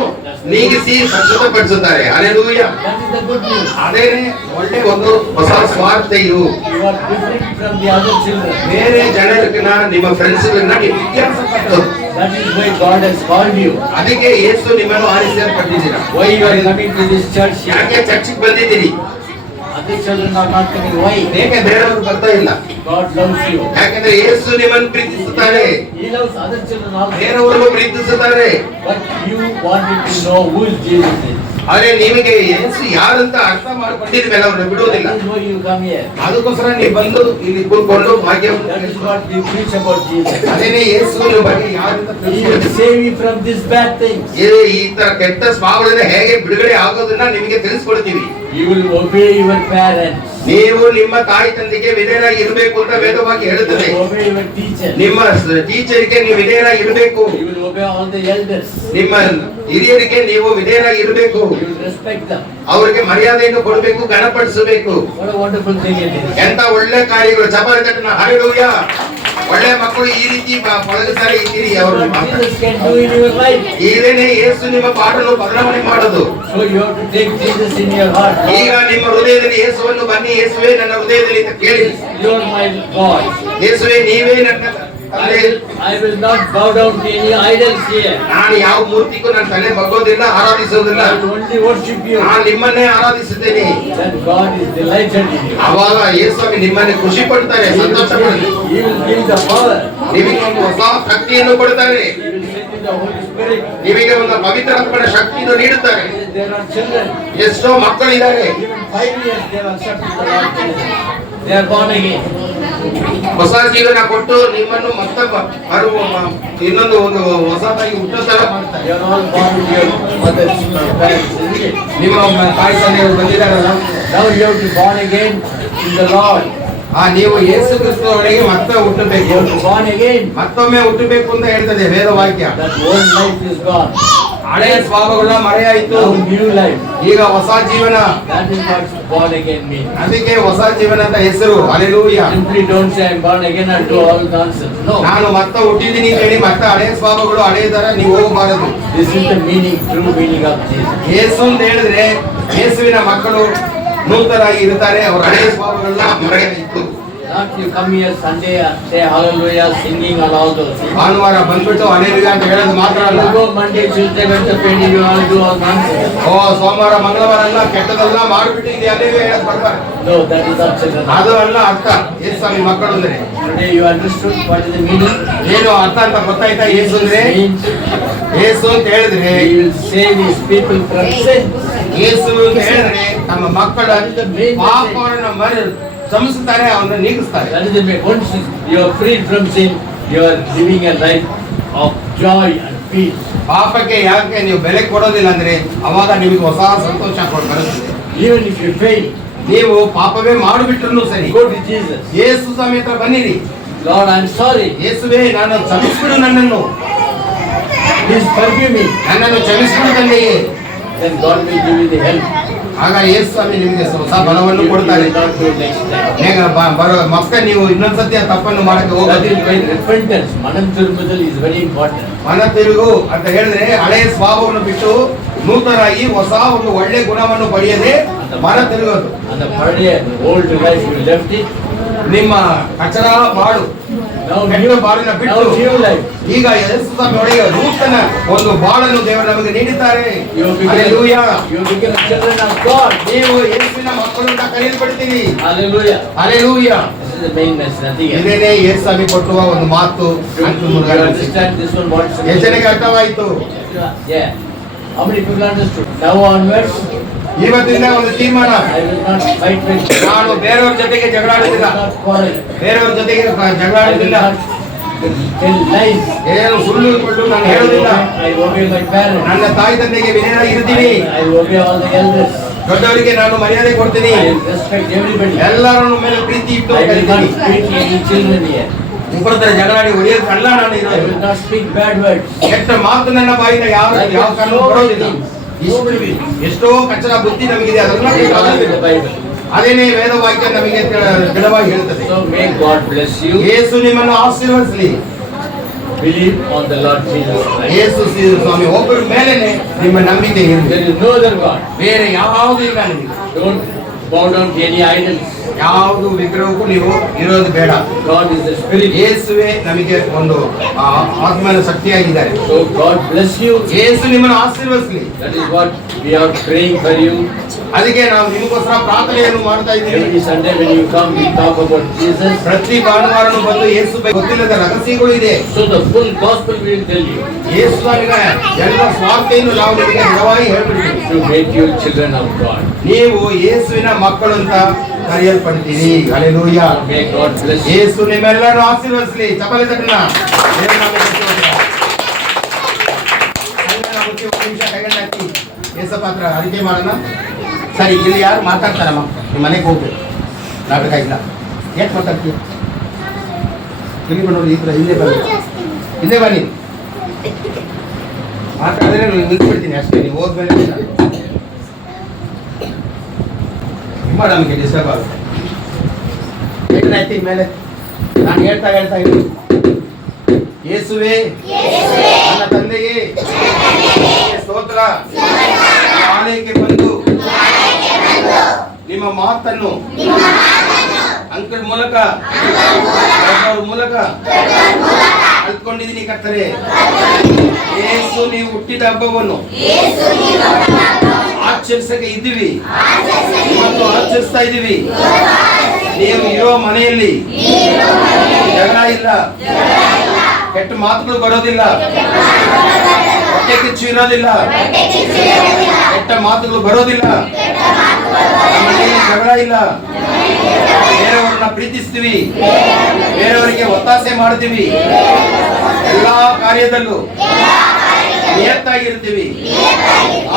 ನೀಗಿಸಿ ಪರಿಶುದ್ಧಪಡಿಸುತ್ತಾರೆ. Hallelujah. That is the good news. ಅದೇನೆ ಒಳ್ಳೆ ಒಂದು ಹೊಸ ಸ್ವಾರ್ಥೆಯು. You are different from the other children. ಬೇರೆ ಜನರನ್ನ, ನಿಮ್ಮ ಫ್ರೆಂಡ್ಸ್ಗಳನ್ನ ನೀವು ವ್ಯತ್ಯಾಸ ಪಟ್ಟರು. That is why God has called you. ಅದಕ್ಕೆ ಯೇಸು ನಿಮ್ಮನ್ನು ಆರಿಸಲ್ಪಟ್ಟಿದ್ದೀರಾ. Why you are coming to this church here? ಯಾಕೆ ಚರ್ಚಿಗೆ ಬಂದಿದ್ದೀರಿ? Other children are not coming. Why? ಏಕೆ ಬೇರೆಯವರು ಬರ್ತಾ ಇಲ್ಲ? God loves you. ಯಾಕಂದ್ರೆ ಯೇಸು ನಿಮ್ಮನ್ನು ಪ್ರೀತಿಸುತ್ತಾರೆ, He loves other children also. ಬೇರೆಯವರು ಪ್ರೀತಿಸುತ್ತಾರೆ. But you wanted to know who is Jesus is. ಆದ್ರೆ ನಿಮಗೆ ಯೇಸು ಯಾರಂತ ಅರ್ಥ ಮಾಡ್ಕೊಂಡಿದ ಮೇಲೆ ಅವ್ರನ್ನ ಬಿಡುವುದಿಲ್ಲ. That is why you come here. ಅದಕ್ಕೋಸ್ಕರ ನೀವು ಬಂದು ಇಲ್ಲಿ ಕೂತ್ಕೊಂಡು ಭಾಗ್ಯವನ್ನು That is what we preach about Jesus. ಅದೇನೇ ಯೇಸುವಿನ ಬಗ್ಗೆ ಯಾರಂತ He will ತಿಳಿಸ್ಕೊಡ್ತೀವಿ. save you from these bad things. ಈ ತರ ಕೆಟ್ಟ ಸ್ವಭಾವಗಳಿಂದ ಹೇಗೆ ಬಿಡುಗಡೆ ಆಗೋದನ್ನ ನಿಮಗೆ ತಿಳಿಸ್ಕೊಡ್ತೀವಿ. You will obey your parents. ನೀವು ನಿಮ್ಮ ತಾಯಿ ತಂದೆಗೆ ವಿಧೇಯರಾಗಿ ಇರಬೇಕು ಅಂತ ವೇದವಾಗಿ ಹೇಳುತ್ತದೆ. You will obey your teacher. ನಿಮ್ಮ ಟೀಚರ್ಗೆ ನೀವು ವಿಧೇಯರಾಗಿ ಇರಬೇಕು. You will obey all the elders. ನಿಮ್ಮ ಹಿರಿಯರಿಗೆ ನೀವು ವಿಧೇಯರಾಗಿ ಇರಬೇಕು. You will respect them. ಅವರಿಗೆ ಮರ್ಯಾದೆಯನ್ನು ಕೊಡಬೇಕು, ಗಣಪಡಿಸಬೇಕು. What a wonderful thing it is. ಎಂತ ಒಳ್ಳೆ ಕಾರ್ಯಗಳು. ಚಪಾಲಿ ತಟ್ಟನ ಹಲ್ಲೆಲೂಯಾ. ಒಳ್ಳೆ ಮಕ್ಕಳು ಈ ರೀತಿ ಪಳಗಿಸ್ತಾರೆ, ಇದ್ದೀರಿ ಅವರು. What Jesus can do in your life. ಇದೇನೆ ಯೇಸು ನಿಮ್ಮ ಪಾಠವನ್ನು ಬದಲಾವಣೆ ಮಾಡೋದು. So you have to take Jesus in your heart. ಈಗ ನಿಮ್ಮ ಹೃದಯದಲ್ಲಿ ಯೇಸುವನ್ನು ಬನ್ನಿ, ಯೇಸುವೇ ನನ್ನ ಹೃದಯದಲ್ಲಿ ಅಂತ ಕೇಳಿ. You are my God. ಯೇಸುವೇ ನೀವೇ ನನ್ನ ತಂದೆ. I will not bow down to any idols here. ನಾನು ಯಾವ ಮೂರ್ತಿಗೂ ನನ್ನ ತಲೆ ಬಗ್ಗೋದಿಲ್ಲ, ಆರಾಧಿಸೋದಿಲ್ಲ. I will only worship you. ನಾನು ನಿಮ್ಮನ್ನೇ ಆರಾಧಿಸುತ್ತೇನೆ. Then God is delighted in you. ಅವಾಗ ಯೇಸುವೆ ನಿಮ್ಮನ್ನೇ ಖುಷಿ ಪಡ್ತಾರೆ, ಸಂತೋಷ ಪಡ್ತಾರೆ. He will give the power. ನಿಮಗೆ ಒಂದು ಹೊಸ ಶಕ್ತಿಯನ್ನು ಕೊಡ್ತಾರೆ. He will send you the Holy Spirit. ನಿಮಗೆ ಒಂದು ಪವಿತ್ರಾತ್ಮನ ಶಕ್ತಿಯನ್ನು ನೀಡುತ್ತಾರೆ. There are children. ಎಷ್ಟೋ ಮಕ್ಕಳಿದ್ದಾರೆ, Even 5 years they have accepted the Lord Jesus. They are born again. ಹೊಸ ಜೀವನ ಕೊಟ್ಟು ನಿಮ್ಮನ್ನು ಮತ್ತೆ ಇನ್ನೊಂದು ಒಂದು ಹೊಸದಾಗಿ ಹುಟ್ಟುತ್ತರ ಮಾಡ್ತಾರೆ. You are all born with your mother's parents, isn't it? ನಿಮ್ಮ ತಾಯಿ ತಂದೆಯವರು ಬಂದಿದ್ದಾರಲ್ಲ, Now you have to be born again in the Lord. ನೀವು ಯೇಸು ಕ್ರಿಸ್ತನೊಳಗೆ ಮತ್ತೆ ಹುಟ್ಟಬೇಕು. You have to be born again. ಮತ್ತೊಮ್ಮೆ ಹುಟ್ಟಬೇಕು ಅಂತ ಹೇಳ್ತದೆ ವೇದವಾಕ್ಯ. That old life is gone. ಹಳೆಯ ಸ್ವಭಾವಗಳ ಮರೆಯಾಯಿತು, Now new life. ಈಗ ಹೊಸ ಜೀವನ. That is what born again means. ಅದಕ್ಕೆ ಹೊಸ ಜೀವನ ಅಂತ ಹೆಸರು. Hallelujah. Simply don't say I'm born again and do all nonsense. No. ನಾನು ಮತ್ತೆ ಹುಟ್ಟಿದ್ದೀನಿ ಅಂತ ಹೇಳಿ ಮತ್ತೆ ಹಳೆಯ ಸ್ವಭಾವಗಳು ಹಳೆಯ ತರ ನೀವು ಹೋಗಬಾರದು. This is the meaning, true meaning of Jesus. ಯೇಸು ಅಂತ ಹೇಳಿದ್ರೆ ಯೇಸುವಿನ ಮಕ್ಕಳು ನೂತನಾಗಿ ಇರ್ತಾರೆ, ಅವರ ಹಳೆಯ ಸ್ವಭಾವಗಳನ್ನ ಮರೆಯಾಯಿತು. Not you come here Sunday and say hallelujah, singing and all those things. ಭಾನುವಾರ ಬಂದ್ಬಿಟ್ಟು ಹಲ್ಲೆಲೂಯಾ ಅಂತ ಹೇಳೋದು ಮಾತ್ರ ಅಲ್ಲ. You go Monday, Tuesday, Wednesday, you all do all nonsense. ಸೋಮವಾರ ಮಂಗಳವಾರ ಎಲ್ಲ ಕೆಟ್ಟದೆಲ್ಲ ಮಾಡ್ಬಿಟ್ಟು ಇದೆ ಹಲ್ಲೆಲೂಯಾ ಹೇಳಕ್ ಬರ್ತಾರೆ. No, that is not children. ಅದು ಅಲ್ಲ ಅರ್ಥ. ಯೇಸು ಸ್ವಾಮಿ ಮಕ್ಕಳು ಅಂದ್ರೆ Today you understood what is the meaning? ಏನು ಅರ್ಥ ಅಂತ ಗೊತ್ತಾಯ್ತಾ? ಯೇಸು ಅಂದ್ರೆ Means ಯೇಸು ಅಂತ ಹೇಳಿದ್ರೆ He will save His people from sin. ಯೇಸು ಅಂತ ಹೇಳಿದ್ರೆ ನಮ್ಮ ಮಕ್ಕಳ ಪಾಪವನ್ನು ಕ್ಷಮಿಸುತ್ತಾರೆ, ಅವನ್ನ ನೀಗಿಸ್ತಾರೆ. That is the main. Once you are freed from sin, you are living a life of joy and peace. ಪಾಪಕ್ಕೆ ಯಾಕೆ ನೀವು ಬೆಲೆ ಕೊಡೋದಿಲ್ಲ ಅಂದ್ರೆ ಅವಾಗ ನಿಮಗೆ ಹೊಸ ಸಂತೋಷ ಬರುತ್ತದೆ. Even if you fail, ನೀವು ಪಾಪವೇ ಮಾಡಿಬಿಟ್ರು ಸರಿ, go to Jesus. ಯೇಸು ಸ್ವಾಮಿ ಹತ್ರ ಬನ್ನಿರಿ. Lord, I'm sorry. ಯೇಸುವೇ ನಾನು ಕ್ಷಮಿಸ್ಬಿಡು, ನನ್ನನ್ನು Please forgive me. ನನ್ನನ್ನು ಕ್ಷಮಿಸ್ಬಿಡು ತಂದೆಯೇ. Then God will give you the help. ಆಗ ಯೇಸು ಸ್ವಾಮಿ ನಿಮಗೆ ಹೊಸ ಬಲವನ್ನು You ಕೊಡ್ತಾರೆ. will not do next time. ಹೇಗ ಬರೋ ಮತ್ತೆ ನೀವು ಇನ್ನೊಂದ್ಸತಿ ಆ ತಪ್ಪನ್ನು ಮಾಡಕ್ಕೆ That ಹೋಗೋದಿಲ್ಲ. is why repentance, manam tirumudal is very important. ಮನ ತಿರುಗು ಅಂತ ಹೇಳಿದ್ರೆ ಹಳೆಯ ಸ್ವಭಾವವನ್ನು ಬಿಟ್ಟು ನೂತನಾಗಿ ಹೊಸ ಒಂದು ಒಳ್ಳೆ ಗುಣವನ್ನು ಪಡೆಯದೆ ಮನ ತಿರುಗೋದು. And the earlier old life you left it. ನಿಮ್ಮ ಕಚರ ಮಾಡು Now ಕೆಟ್ಟ new, ಬಾಳನ್ನ now ಬಿಟ್ಟು new life. ಈಗ ಯೇಸು ಸ್ವಾಮಿ ಒಳಗೆ ನೂತನ ಒಂದು ಬಾಳನ್ನು ದೇವರು ನಮಗೆ ನೀಡಿದ್ದಾರೆ. You become, hallelujah. you become children of God. ನೀವು ಯೇಸುವಿನ ಮಕ್ಕಳು ಅಂತ ಕರೆಯಲ್ಪಡ್ತೀರಿ. Hallelujah. Hallelujah. This is the main message. Nothing else. ಇದೇನೇ ಯೇಸು ಸ್ವಾಮಿ ಕೊಟ್ಟುವ ಒಂದು ಮಾತು. You understand this one? What is ಯಜನೆಗೆ ಅರ್ಥವಾಯಿತು. Yeah. How many people understood? Now onwards, ಇವತ್ತಿಂದ ಒಂದು ತೀರ್ಮಾನ, I will not fight with you. ನಾನು ಬೇರೆಯವ್ರ ಜೊತೆಗೆ ಜಗಳ I will ಆಡುತ್ತಿಲ್ಲ, not quarrel. ಬೇರೆಯವ್ರ ಜೊತೆಗೆ ಜಗಳ I will ಆಡುತ್ತಿಲ್ಲ, not tell lies. ಏನು ಸುಳ್ಳು ಕೊಂಡು ನಾನು ಹೇಳುವುದಿಲ್ಲ. I obey my parents. ನನ್ನ ತಾಯಿ ತಂದೆಗೆ ವಿನಯ ಇರ್ತೀನಿ, I obey all the elders. ದೊಡ್ಡವರಿಗೆ ನಾನು ಮರ್ಯಾದೆ ಕೊಡ್ತೀನಿ, I respect everybody. ಎಲ್ಲರ ಮೇಲೆ ಪ್ರೀತಿ ಇಟ್ಟು I will not ಕಲಿತೀನಿ. treat any children here. ಇಬ್ಬರ ಜಗಳಾಡಿ ಹೊಡೆಯೋದು ಅಲ್ಲ ನಾನು I ಇರೋದು. will not speak bad words. ಕೆಟ್ಟ ಮಾತು ನನ್ನ ಬಾಯಿಂದ ಯಾವ ಕಾರಣ ಬರೋದಿಲ್ಲ. ಎಷ್ಟೋ ಕಚ್ಚರ ಬುದ್ಧಿ ನಮಗಿದೆ, ಅದನ್ನ Read all in the Bible. ಅದೇನೇ ವೇದವಾಕ್ಯ ನಮಗೆ ದೃಢವಾಗಿ ಹೇಳ್ತದೆ. So may God bless you. ಯೇಸು ನಿಮ್ಮನ್ನು ಆಶೀರ್ವದಿಸಲಿ. Believe on the Lord Jesus Christ. ಯೇಸು ಸ್ವಾಮಿ ಒಬ್ಬರ ಮೇಲೆನೆ ನಿಮ್ಮ ನಂಬಿಕೆ ಇರಲಿ. There is no other God. ಬೇರೆ ಯಾವುದೂ ಇಲ್ಲ ನಿಮಗೆ. Don't bow down to any idols. ಯಾವುದು ವಿಗ್ರಹಕ್ಕೂ ನೀವು ಇರೋದು ಬೇಡ. God is the Spirit. ಯೇಸುವೇ ನಮಗೆ ಒಂದು ಆತ್ಮನ ಶಕ್ತಿಯಾಗಿದ್ದಾರೆ. So God bless you. ಯೇಸು ನಿಮ್ಮನ್ನು ಆಶೀರ್ವದಿಸಲಿ. That is what we are praying for you. ಅದಕ್ಕೆ ನಾವು ನಿಮಗೋಸ್ಕರ ಪ್ರಾರ್ಥನೆಯನ್ನು ಮಾಡ್ತಾ ಇದ್ದೀವಿ. Every Sunday when you come, we talk about Jesus. ಪ್ರತಿ ಭಾನುವಾರನು ಬಂದು ಯೇಸು ಬಗ್ಗೆ ಗೊತ್ತಿಲ್ಲದ ರಹಸ್ಯಗಳು ಇದೆ. So the full gospel we will tell you ಯೇಸು ಸ್ವಾಮಿಗಳ ಎಲ್ಲ ಸ್ವಾರ್ಥೆಯನ್ನು ನಾವು ನಿಮಗೆ ದೃಢವಾಗಿ ಹೇಳ್ಬಿಡ್ತೀವಿ. to make you children of God. ನೀವು ಯೇಸುವಿನ ಮಕ್ಕಳು ಅಂತ ಕರೆಯಲ್ಪಡ್ತೀರಿ. Hallelujah. May God bless you. ಯೇಸು ನಿಮ್ಮೆಲ್ಲರೂ ಆಶೀರ್ವದಿಸಲಿ. ಚಪಲೆ ತಟ್ಟಣ. ದೇವರ ನಾಮಕ್ಕೆ ಸ್ತೋತ್ರ. ಒಂದು ನಿಮಿಷ ಕೈಗಣ್ಣ ಹಾಕಿ ಯೇಸಪ್ಪ ಹತ್ರ ಅರಿಕೆ ಮಾಡೋಣ. ಸರಿ, ಇಲ್ಲಿ ಯಾರು ಮಾತಾಡ್ತಾರಮ್ಮ? ನಿಮ್ಮ ಮನೆಗೆ ಹೋಗ್ಬೇಕು, ನಾಟಕ ಇಲ್ಲ. ಯಾಕೆ ಮಾತಾಡ್ತೀವಿ? ಇಲ್ಲಿ ನೋಡಿ, ಈ ಥರ ಹಿಂದೆ ಬನ್ನಿ, ಹಿಂದೆ ಬನ್ನಿ. ಮಾತಾಡಿದ್ರೆ ನಾನು ನಿಂತ್ಬಿಡ್ತೀನಿ ಅಷ್ಟೇ. ನೀವು ಹೋದ್ಮೇಲೆ ನಿಮ್ಮ ನಮಗೆ ಡಿಸ್ಟರ್ಬ್ ಆಗುತ್ತೆ. ಮೇಲೆ ನಾನು ಹೇಳ್ತಾ ಇದ್ದೀನಿ, ಯೇಸುವೇ ನನ್ನ ತಂದೆಯೇ ಸ್ತೋತ್ರ. ಆಲಯಕ್ಕೆ ಬಂದು ನಿಮ್ಮ ಮಾತನ್ನು ಅಂಕಲ್ ಮೂಲಕ ಕಲ್ತ್ಕೊಂಡಿದ್ದೀನಿ ಕರ್ತರೆ. ಯೇಸು ನೀವು ಹುಟ್ಟಿದ ಹಬ್ಬವನ್ನು ಆಚರಿಸಕ್ಕೆ ಇದ್ದೀವಿ ಮತ್ತು ಆಚರಿಸ್ತಾ ಇದ್ದೀವಿ. ನೀವು ಇರೋ ಮನೆಯಲ್ಲಿ ಜಗಳ ಇಲ್ಲ, ಕೆಟ್ಟ ಮಾತುಗಳು ಬರೋದಿಲ್ಲ, ಹೊಟ್ಟೆ ಕಿಚ್ಚು ಇರೋದಿಲ್ಲ, ಕೆಟ್ಟ ಮಾತುಗಳು ಬರೋದಿಲ್ಲ. ನಮ್ಮ ಮನೆಯಲ್ಲಿ ಜಗಳ ಇಲ್ಲ. ಬೇರೆಯವ್ರನ್ನ ಪ್ರೀತಿಸ್ತೀವಿ, ಬೇರೆಯವರಿಗೆ ಒತ್ತಾಸೆ ಮಾಡ್ತೀವಿ, ಎಲ್ಲಾ ಕಾರ್ಯದಲ್ಲೂ ನಿಯತ್ತಾಗಿರ್ತೀವಿ.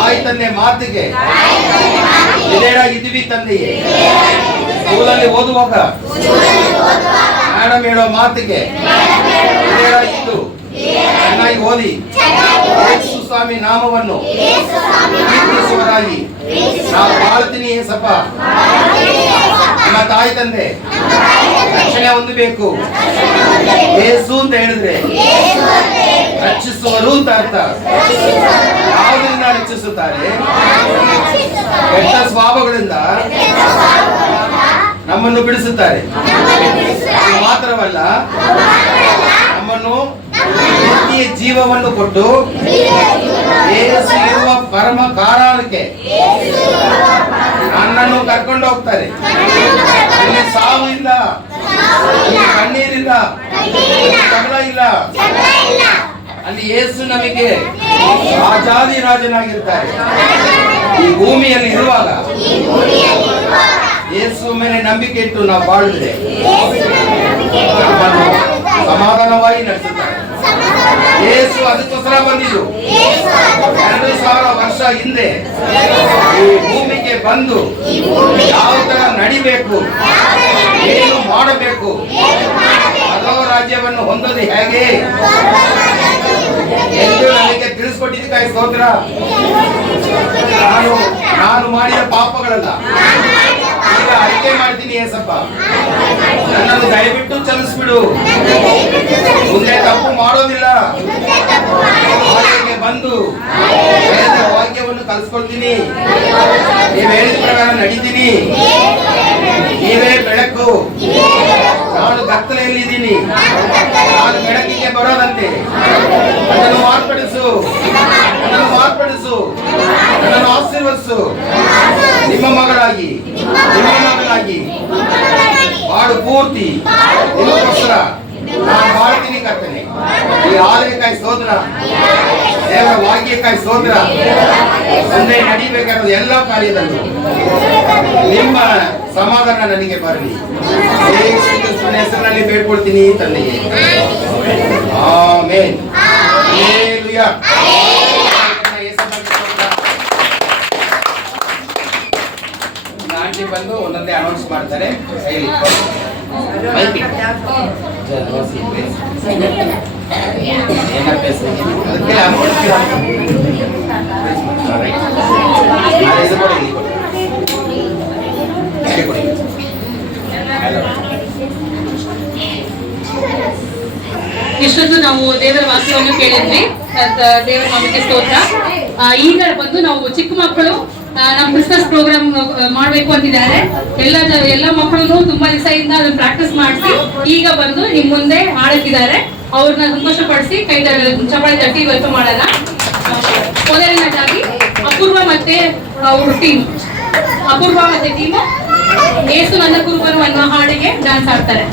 ಆಯ್ತನ್ನೇ ಮಾತಿಗೆ ಇದ್ದೀವಿ ತಂದೆಯೇ. ಸ್ಕೂಲಲ್ಲಿ ಓದುವಾಗ ಮೇಡಮ್ ಹೇಳೋ ಮಾತಿಗೆ ಇದ್ದು ಚೆನ್ನಾಗಿ ಓದಿ ಯೇಸು ಸ್ವಾಮಿ ನಾಮವನ್ನು ಕೀರ್ತಿಸುವರಾಗಿ ನಾವು ಬಾಳ್ತೀನಿ. ಏಸಪ್ಪ, ನಮ್ಮ ತಾಯಿ ತಂದೆ ರಕ್ಷಣೆ ಹೊಂದಬೇಕು. ಯೇಸು ಅಂತ ಹೇಳಿದ್ರೆ ರಕ್ಷಿಸುವರು ಅಂತ ಅರ್ಥ. ಯಾವುದರಿಂದ ರಕ್ಷಿಸುತ್ತಾರೆ? ಕೆಟ್ಟ ಸ್ವಭಾವಗಳಿಂದ ನಮ್ಮನ್ನು ಬಿಡಿಸುತ್ತಾರೆ. ಮಾತ್ರವಲ್ಲ, ನಮ್ಮನ್ನು ನಿತ್ಯ ಜೀವವನ್ನು ಕೊಟ್ಟು ಯೇಸು ಇರುವ ಪರಮ ಕಾರಣಕ್ಕೆ ನನ್ನನ್ನು ಕರ್ಕೊಂಡು ಹೋಗ್ತಾರೆ. ಇಲ್ಲಿ ಸಾವು ಇಲ್ಲ, ಇಲ್ಲಿ ಕಣ್ಣೀರಿಲ್ಲ, ಜಗಳ ಇಲ್ಲ. ಅಲ್ಲಿ ಯೇಸು ನಮಗೆ ರಾಜಾದಿ ರಾಜನಾಗಿರ್ತಾರೆ. ಈ ಭೂಮಿಯಲ್ಲಿ ಇರುವಾಗ ಯೇಸು ಮೇಲೆ ನಂಬಿಕೆ ಇಟ್ಟು ನಾವು ಬಾಳಿದ್ರೆ ನಮ್ಮನ್ನು ಸಮಾಧಾನವಾಗಿ ನಡೆಸುತ್ತಾರೆ. ಯೇಸು ಅದಕ್ಕೋಸ್ಕರ ಬಂದಿದ್ದು. 2000 ವರ್ಷ ಹಿಂದೆ ಈ ಭೂಮಿಗೆ ಬಂದು ಯಾವ ತರ ನಡಿಬೇಕು, ಏನು ಮಾಡಬೇಕು, ಅದೋ ರಾಜ್ಯವನ್ನು ಹೊಂದೋದು ಹೇಗೆ ಎಂದು ನನಗೆ ತಿಳಿಸ್ಕೊಟ್ಟಿದ್ದಕ್ಕಾಗಿ ಸ್ತೋತ್ರ. ನಾನು ಮಾಡಿದ ಪಾಪಗಳಲ್ಲ, ಈಗ ಅರಿಕೆ ಮಾಡ್ತೀನಿ. ಏಸಪ್ಪ, ನನ್ನನ್ನು ದಯವಿಟ್ಟು ಕ್ಷಮಿಸ್ಬಿಡು. ಮುಂದೆ ತಪ್ಪು ಮಾಡೋದಿಲ್ಲ. ಆಲಯಕ್ಕೆ ಬಂದು ವೇದ ವಾಕ್ಯವನ್ನು ಕಲಿಸ್ಕೊಳ್ತೀನಿ. ನೀವು ಹೇಳಿದ ಪ್ರಕಾರ ನಡೀತೀನಿ. ನೀವೇ ಬೆಳಕು, ನಾನು ಕತ್ತಲೆಯಲ್ಲಿದ್ದೀನಿ. ನಾನು ಬೆಳಕಿಗೆ ಬರೋದಂತೆ ನನ್ನನ್ನು ಮಾರ್ಪಡಿಸು, ನನ್ನನ್ನು ಮಾರ್ಪಡಿಸು, ನನ್ನನ್ನು ಆಶೀರ್ವದಿಸು. ನಿಮ್ಮ ಮಗಳಾಗಿ, ನಿಮ್ಮ ಮಗನಾಗಿ ಮಾಡು ಪೂರ್ತಿ ನಿಮಗೋಸ್ಕರ ನಾನು ಮಾಡ್ತೀನಿ ಕರ್ತನೆ. ಈ ಆಲಯಕ್ಕಾಗಿ ಸ್ತೋತ್ರ, ದೇವರ ವಾಕ್ಯಕ್ಕಾಗಿ ಸ್ತೋತ್ರ. ಮುಂದೆ ನಡೀಬೇಕಾದ ಎಲ್ಲ ಕಾರ್ಯದಲ್ಲೂ ನಿಮ್ಮ ಸಮಾಧಾನ ನನಗೆ ಬರಲಿ. ಯೇಸು ಕ್ರಿಸ್ತನ ಹೆಸರಿನಲ್ಲಿ ಬೇಡ್ಕೊಳ್ತೀನಿ ತಂದೆಯೇ, ಆಮೆನ್. ಹಲ್ಲೆಲೂಯಾ. ಆಂಟಿ ಬಂದು ಒಂದೊಂದೇ ಅನೌನ್ಸ್ ಮಾಡ್ತಾರೆ. ಇಷ್ಟೊಂದು ನಾವು ದೇವರ ವಾಕ್ಯವನ್ನು ಕೇಳಿದ್ವಿ. ದೇವರ ನಾಮಕ್ಕೆ ಸ್ತೋತ್ರ. ಈಗ ಬಂದು ನಾವು ಚಿಕ್ಕ ಮಕ್ಕಳು ನಮ್ಮ ಕ್ರಿಸ್ಮಸ್ ಪ್ರೋಗ್ರಾಮ್ ಮಾಡ್ಬೇಕು ಅಂತಿದ್ದಾರೆ. ಎಲ್ಲ ಮಕ್ಕಳು ತುಂಬಾ ದಿವಸದಿಂದ ಅದನ್ನ ಪ್ರಾಕ್ಟೀಸ್ ಮಾಡಿಸಿ ಈಗ ಬಂದು ನಿಮ್ ಮುಂದೆ ಹಾಡಕ್ಕಿದ್ದಾರೆ. ಅವ್ರನ್ನ ಸಂತೋಷಪಡಿಸಿ ಕೈ ಚಪ್ಪಾಳೆ ತಟ್ಟಿ ವೆಲ್ಕಮ್ ಮಾಡೋಣ. ಮೊದಲನೇದಾಗಿ ಅಪೂರ್ವ ಮತ್ತೆ ಅವ್ರ ಟೀಮ್, ಅಪೂರ್ವ ಮತ್ತೆ ಟೀಮು ಏಸು ನನ್ನ ಕುರುಬನು ಅನ್ನೋ ಹಾಡಿಗೆ ಡ್ಯಾನ್ಸ್ ಆಡ್ತಾರೆ.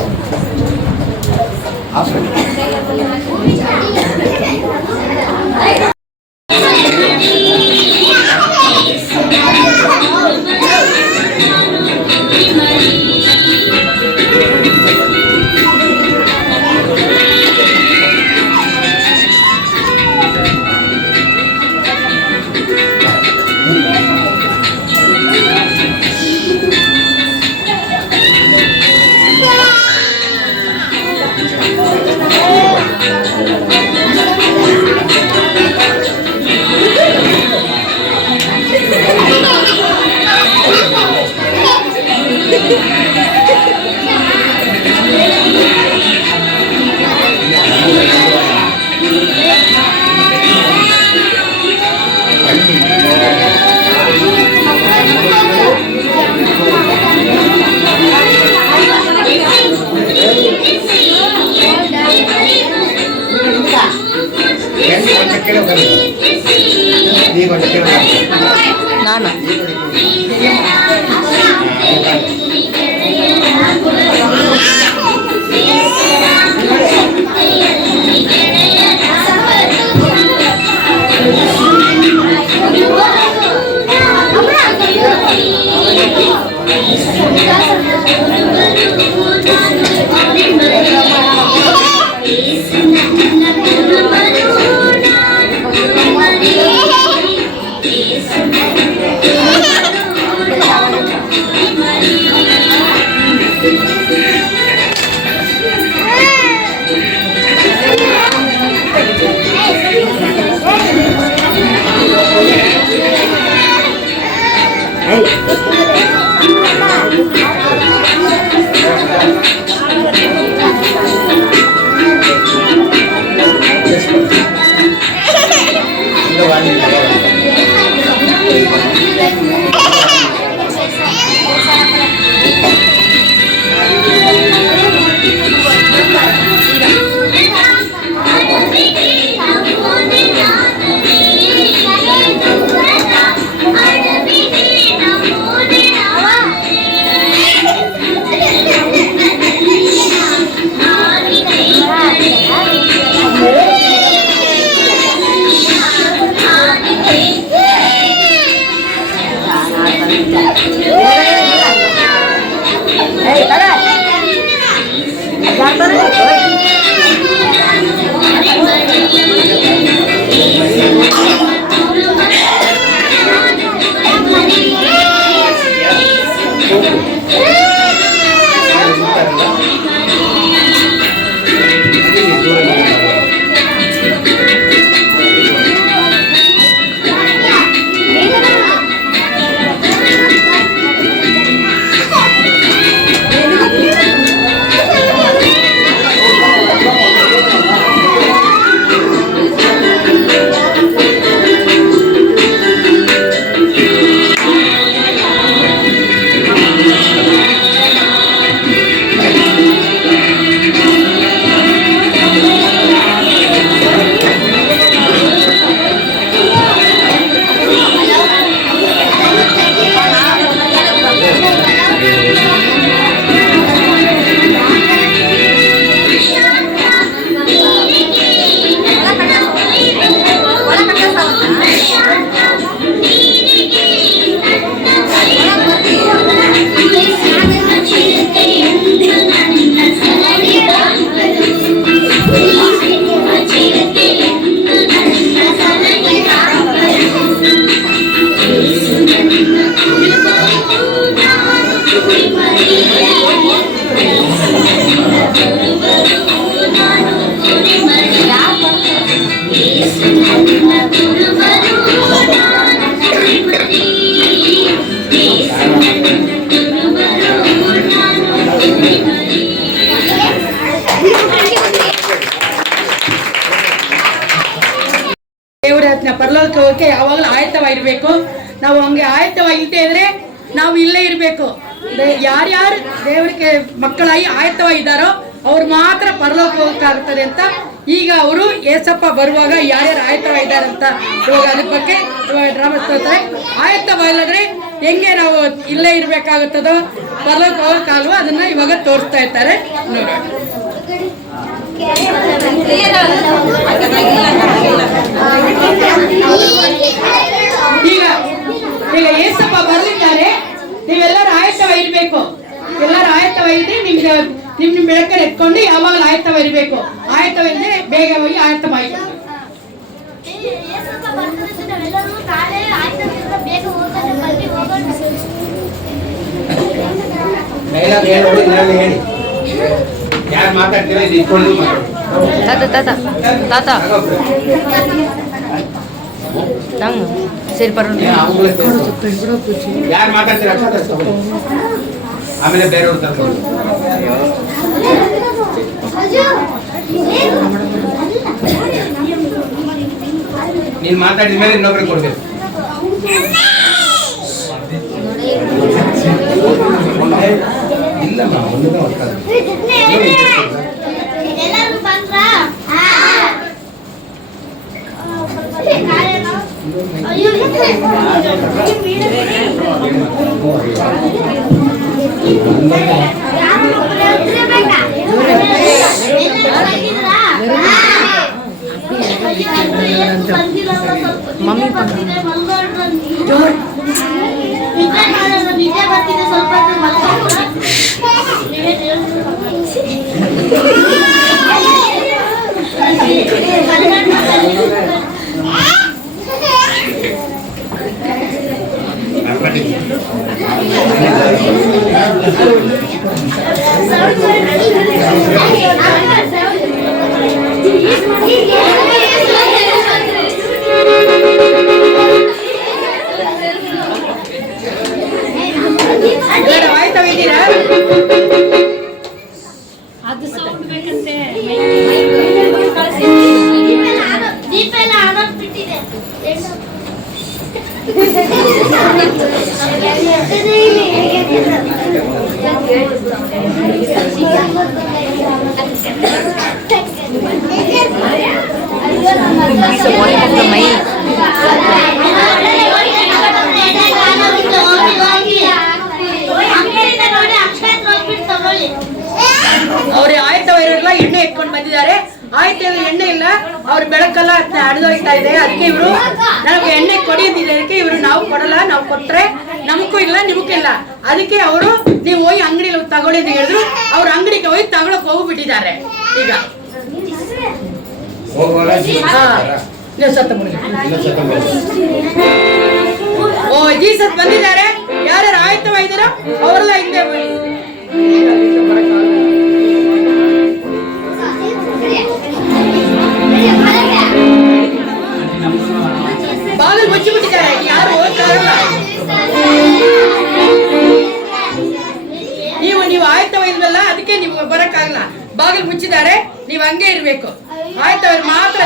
ನಾನು ಇರಬೇಕು. ನಾವು ಹಂಗೆ ಆಯತ್ತವ ಇಲ್ಲದೆ ಇದ್ರೆ ನಾವು ಇಲ್ಲೇ ಇರಬೇಕು. ಯಾರ್ಯಾರು ದೇವರಿಗೆ ಮಕ್ಕಳಾಗಿ ಆಯತ್ತವ ಇದ್ದಾರೋ ಅವ್ರು ಮಾತ್ರ ಪರಲೋಕ ಹೋಗಕ್ಕಾಗುತ್ತದೆ ಅಂತ ಈಗ ಅವರು ಏಸಪ್ಪ ಬರುವಾಗ ಯಾರ್ಯಾರು ಆಯತ್ತವ ಇದ್ದಾರೆ ಅಂತ ಇವಾಗ ಅದ್ರ ಬಗ್ಗೆ ಡ್ರಾಮಾ ತೋರ್ತಾರೆ. ಆಯತ್ತವ ಇಲ್ಲದ್ರೆ ಹೆಂಗೆ ನಾವು ಇಲ್ಲೇ ಇರಬೇಕಾಗುತ್ತದೋ ಪರಲೋಕ ಹೋಗಕ್ಕಾಗಲ್ವ ಅದನ್ನ ಇವಾಗ ತೋರಿಸ್ತಾ ಇರ್ತಾರೆ ನೋಡೋಣ. ಈಗ ಈಗ ಏಸಪ್ಪ ಬರ್ಲಿದ್ದಾರೆ, ನೀವೆಲ್ಲರೂ ಆಯತ್ತವ ಇರಬೇಕು. ಎಲ್ಲರೂ ಆಯತ್ತವ ಇದ್ರೆ ನಿಮ್ ಬೆಳಕಲ್ಲಿ ಎತ್ಕೊಂಡು ಯಾವಾಗಲೂ ಆಯತ್ತವ ಇರಬೇಕು. ಆಯತ್ತವ ಇದ್ರೆ ಬೇಗ ಹೋಗಿ ಆಯತ್ತ ಮಾಡ್ಕೊಂಡು ಯಾರು ಮಾತಾಡ್ತೀರಾ ಇದು ಇಟ್ಕೊಂಡು ಯಾರು ಮಾತಾಡ್ತೀರಾ ಆಮೇಲೆ ಬೇರೆಯವ್ರು ತರ್ಕೊಂಡು ನೀನ್ ಮಾತಾಡಿದ ಮೇಲೆ ಇನ್ನೊಬ್ರಿಗೆ ಕೊಡ್ಬೇಕು. ಇಲ್ಲಮ್ಮ ಒಂದೇ ಮಮ್ಮಿ ನಿದ್ದೆ ಬರ್ತಿದೆ ಸ್ವಲ್ಪ ಅದು ಸೌಂಡ್ ಬೇಕಂತೆ. ದೀಪ ಎಲ್ಲ ಆನಂದ್ ಬಿಟ್ಟಿದೆ. ಅವ್ರು ಆಯ್ತವ ಇರಲ್ಲ, ಎಣ್ಣೆ ಇಟ್ಕೊಂಡು ಬಂದಿದ್ದಾರೆ. ಆಯ್ತು ಎಣ್ಣೆ ಇಲ್ಲ, ಅವ್ರ ಬೆಳಕೆಲ್ಲ ಹರಿದೋಯ್ತಾ ಇದೆ. ಅದಕ್ಕೆ ಇವರು ನಮ್ಗೆ ಎಣ್ಣೆ ಕೊಡಿ ಅಂದಿದ್ದಕ್ಕೆ ಇವರು ನಾವು ಕೊಡಲ್ಲ, ನಾವು ಕೊಟ್ರೆ ನಮಗೂ ಇಲ್ಲ ನಿಮಗೂ ಇಲ್ಲ. ಅದಕ್ಕೆ ಅವರು ನೀವು ಹೋಗಿ ಅಂಗಡಿಲಿ ತಗೊಳ್ಳಿ ಅಂತ ಹೇಳಿದ್ರು. ಅವ್ರ ಅಂಗಡಿಗೆ ಹೋಗಿ ತಗೊಳಕ್ ಹೋಗ್ಬಿಟ್ಟಿದ್ದಾರೆ. ಈಗ ಓ ಜೀಸಸ್ ಬಂದಿದ್ದಾರೆ. ಯಾರ್ಯಾರು ಆಯ್ತವ ಇದ್ದಾರೋ ಅವರೆಲ್ಲ ಹಿಂದೆ ಬಾಗಿಲು ಮುಚ್ಚಿಬಿಟ್ಟಿದ್ದಾರೆ, ಯಾರು ಹೋಗ್ತಾರಲ್ಲ. ನೀವು ಆಯ್ತವ ಇಲ್ವಲ್ಲ, ಅದಕ್ಕೆ ನೀವು ಬರಕ್ಕಾಗಲ್ಲ. ಬಾಗಿಲು ಮುಚ್ಚಿದ್ದಾರೆ, ನೀವು ಹಂಗೆ ಇರ್ಬೇಕು. ಆಯ್ತವ್ರು ಮಾತ್ರ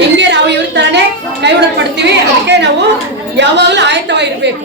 ಹಿಂಗೆ ನಾವು ಇವ್ರ ತರನೇ ಕೈ ಹೊಡಕ್ ಪಡ್ತೀವಿ. ಅದಕ್ಕೆ ನಾವು ಯಾವಾಗಲೂ ಆಯ್ತವ ಇರ್ಬೇಕು.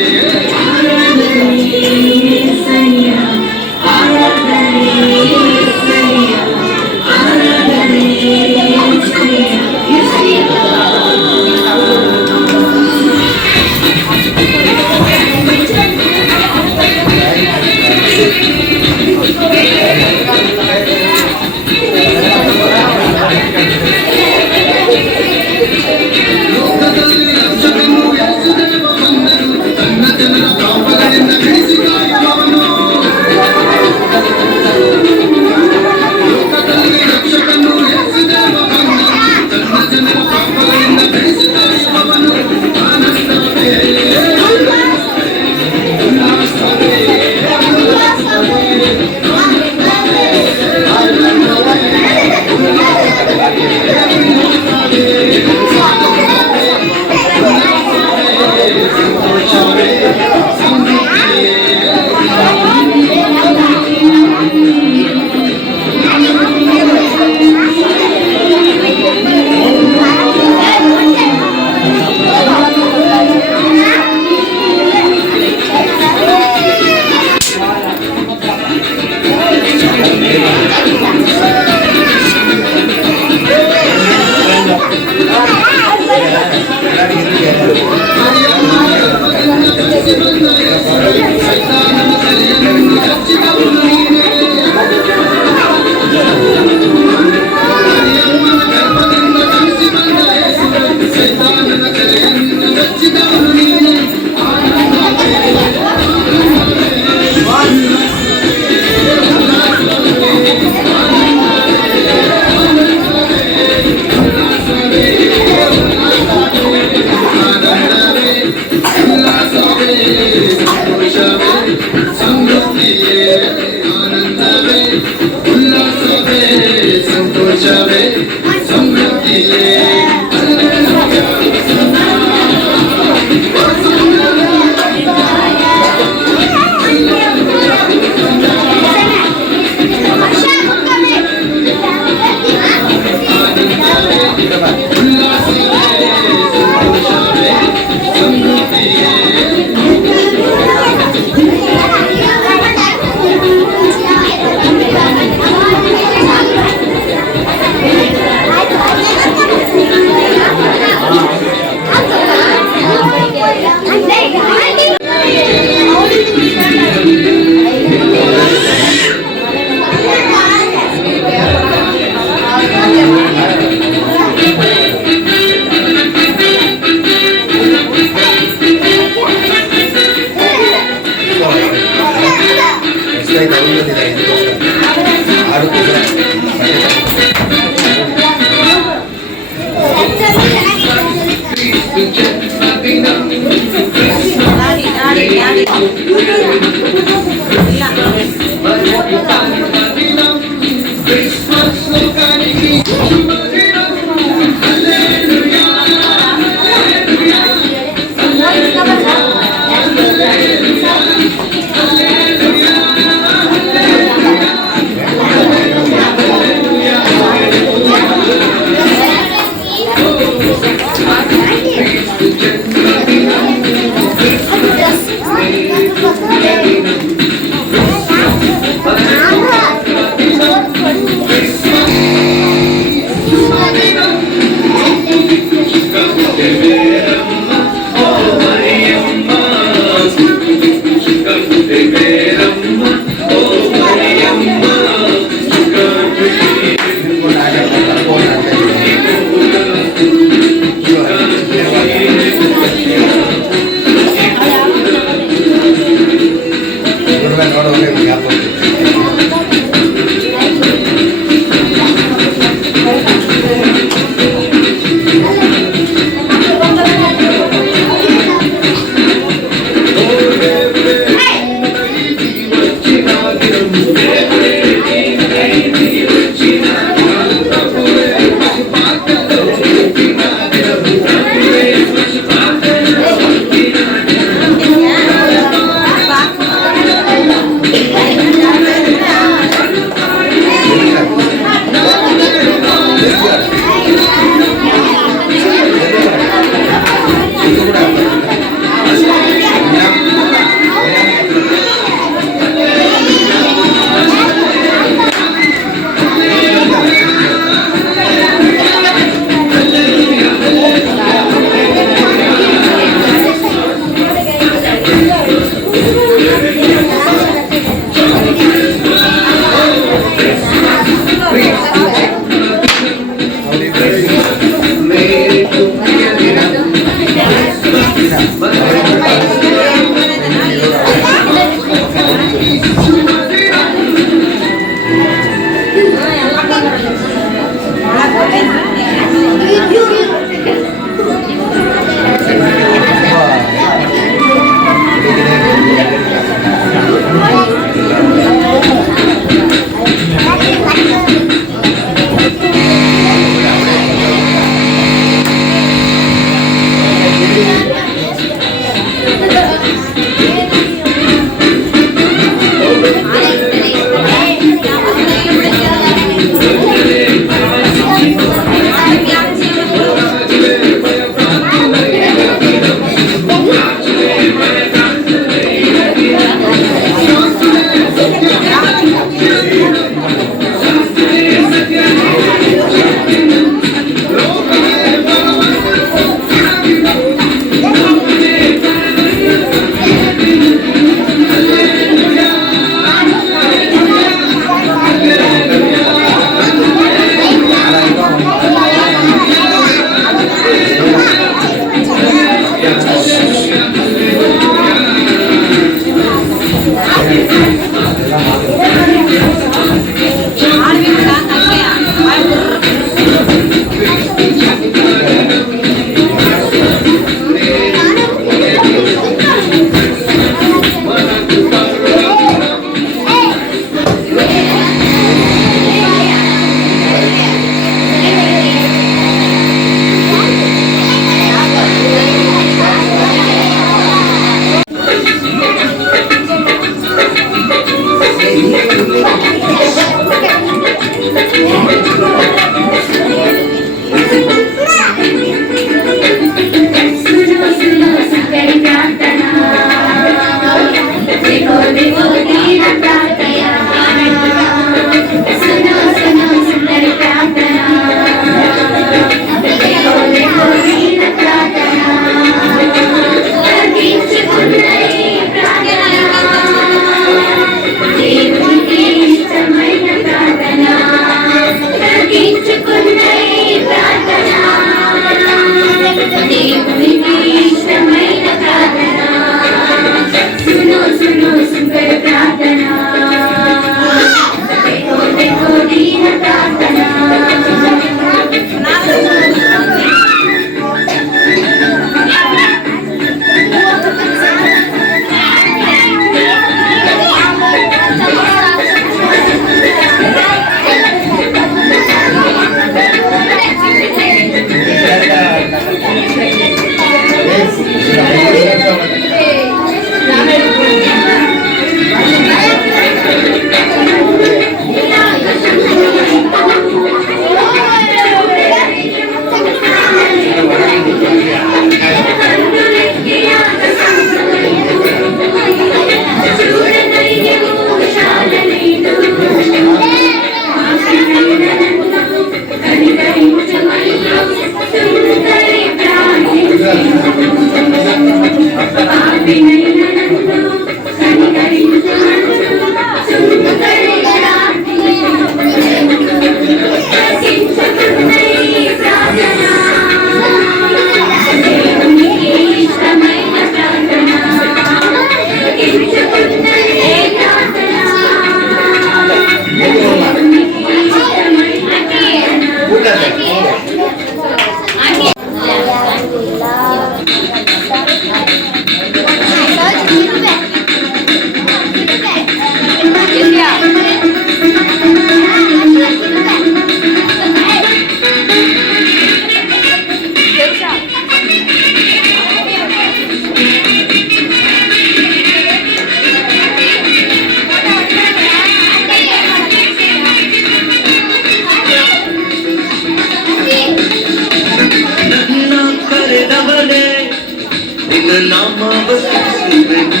ನಿನ್ನ ನಾಮವ ಸ್ತುತಿಸುವೆನು.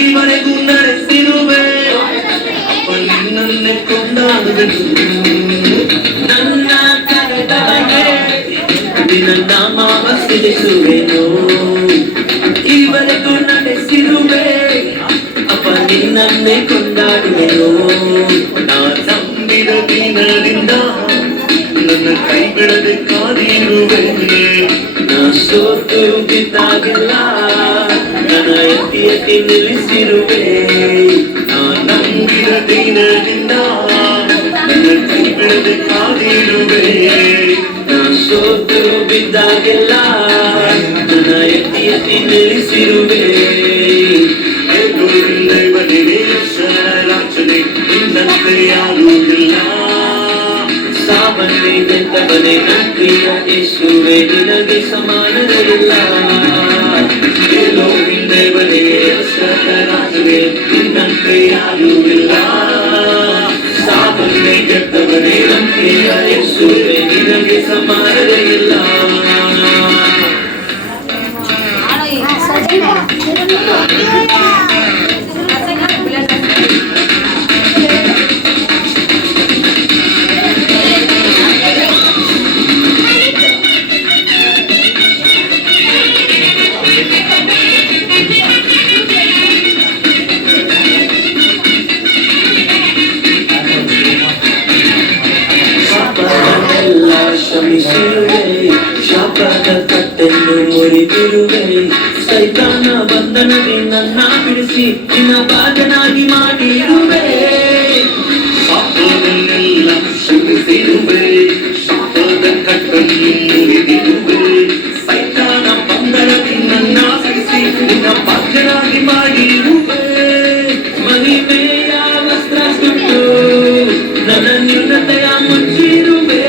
ಈವರೆಗೂ ನಡೆಸಿರುವೆ ಅಪ್ಪ ನಿನ್ನನ್ನೇ ಕೊಂಡಾಡುವೆನು. ನನ್ನ ಕರೆದವನೇ ನಿನ್ನ ನಾಮವ ಸ್ತುತಿಸುವೆನು. ಈವರೆಗೂ ನಡೆಸಿರುವೆ ಅಪ್ಪ ನಿನ್ನನ್ನೇ ಕೊಂಡಾಡುವೆನು. ನಾ ನಂಬಿದ ದಿನದಿಂದ ನನ್ನ ಕೈ ಬಿಡದೆ ಕಾದಿರುವೆ. ನಾ ಸೋತು ಬಿದ್ದಾಗಿಲ್ಲ ನನ್ನ ಎತ್ತಿ ಎತ್ತಿ ನಿಲ್ಲಿಸಿರುವೆ. ನಾ ನಂಬಿದ ದಿನದಿಂದ ನನ್ನ ಕೈ ಬಿಡದೆ ಕಾದಿರುವೆ. ನಾ ಸೋತು ಬಿದ್ದಾಗಿಲ್ಲ ನನ್ನ ಎತ್ತಿ ಎತ್ತಿ ನಿಲ್ಲಿಸಿರುವೆ. ರಾಜನೇ ನಿನ್ನಂತೆ ಯಾರುವುದಿಲ್ಲ. ಸಾವನ್ನೇ ಗೆದ್ದವನೇ ನಂಬಿಯ ಯೇಸುವೆ ನಿನಗೆ ಸಮಾನರಿಲ್ಲ. ದೇವನೇ ರಾಜನೇ ನಿನ್ನಂತೆ ಯಾರುವುದಿಲ್ಲ. ಸಾವನ್ನೇ ಗೆದ್ದವನೇ ನಂಬಿಯ ಯೇಸುವೆ ನಿನಗೆ ಸಮಾನರಿಲ್ಲ. ಶ್ರಮಿಸಿರುವೆ ಶಾಪದ ಕಟ್ಟನ್ನು ಮುರಿದಿರುವೆ. ಸೈತಾನ ಬಂಧನವೇ ನನ್ನ ಬಿಡಿಸಿ ನಿನ್ನ ಭಾಗನಾಗಿ ಮಾಡಿರುವೆ. ಶಾಪದನ್ನೆಲ್ಲ ಶ್ರಮಿಸಿರುವೆ ಶಾಪದ ಕಟ್ಟನ್ನು ಮುರಿದಿರುವೆ. ಸೈತಾನ ಬಂಧನವೇ ನನ್ನ ಬಿಡಿಸಿ ನಿನ್ನ ಭಾಗನಾಗಿ ಮಾಡಿರುವೆ. ಮಹಿಮೆಯ ವಸ್ತ್ರ ಸುಟ್ಟು ನನ್ನ ನ್ಯೂನತೆಯ ಮುಚ್ಚಿರುವೆ.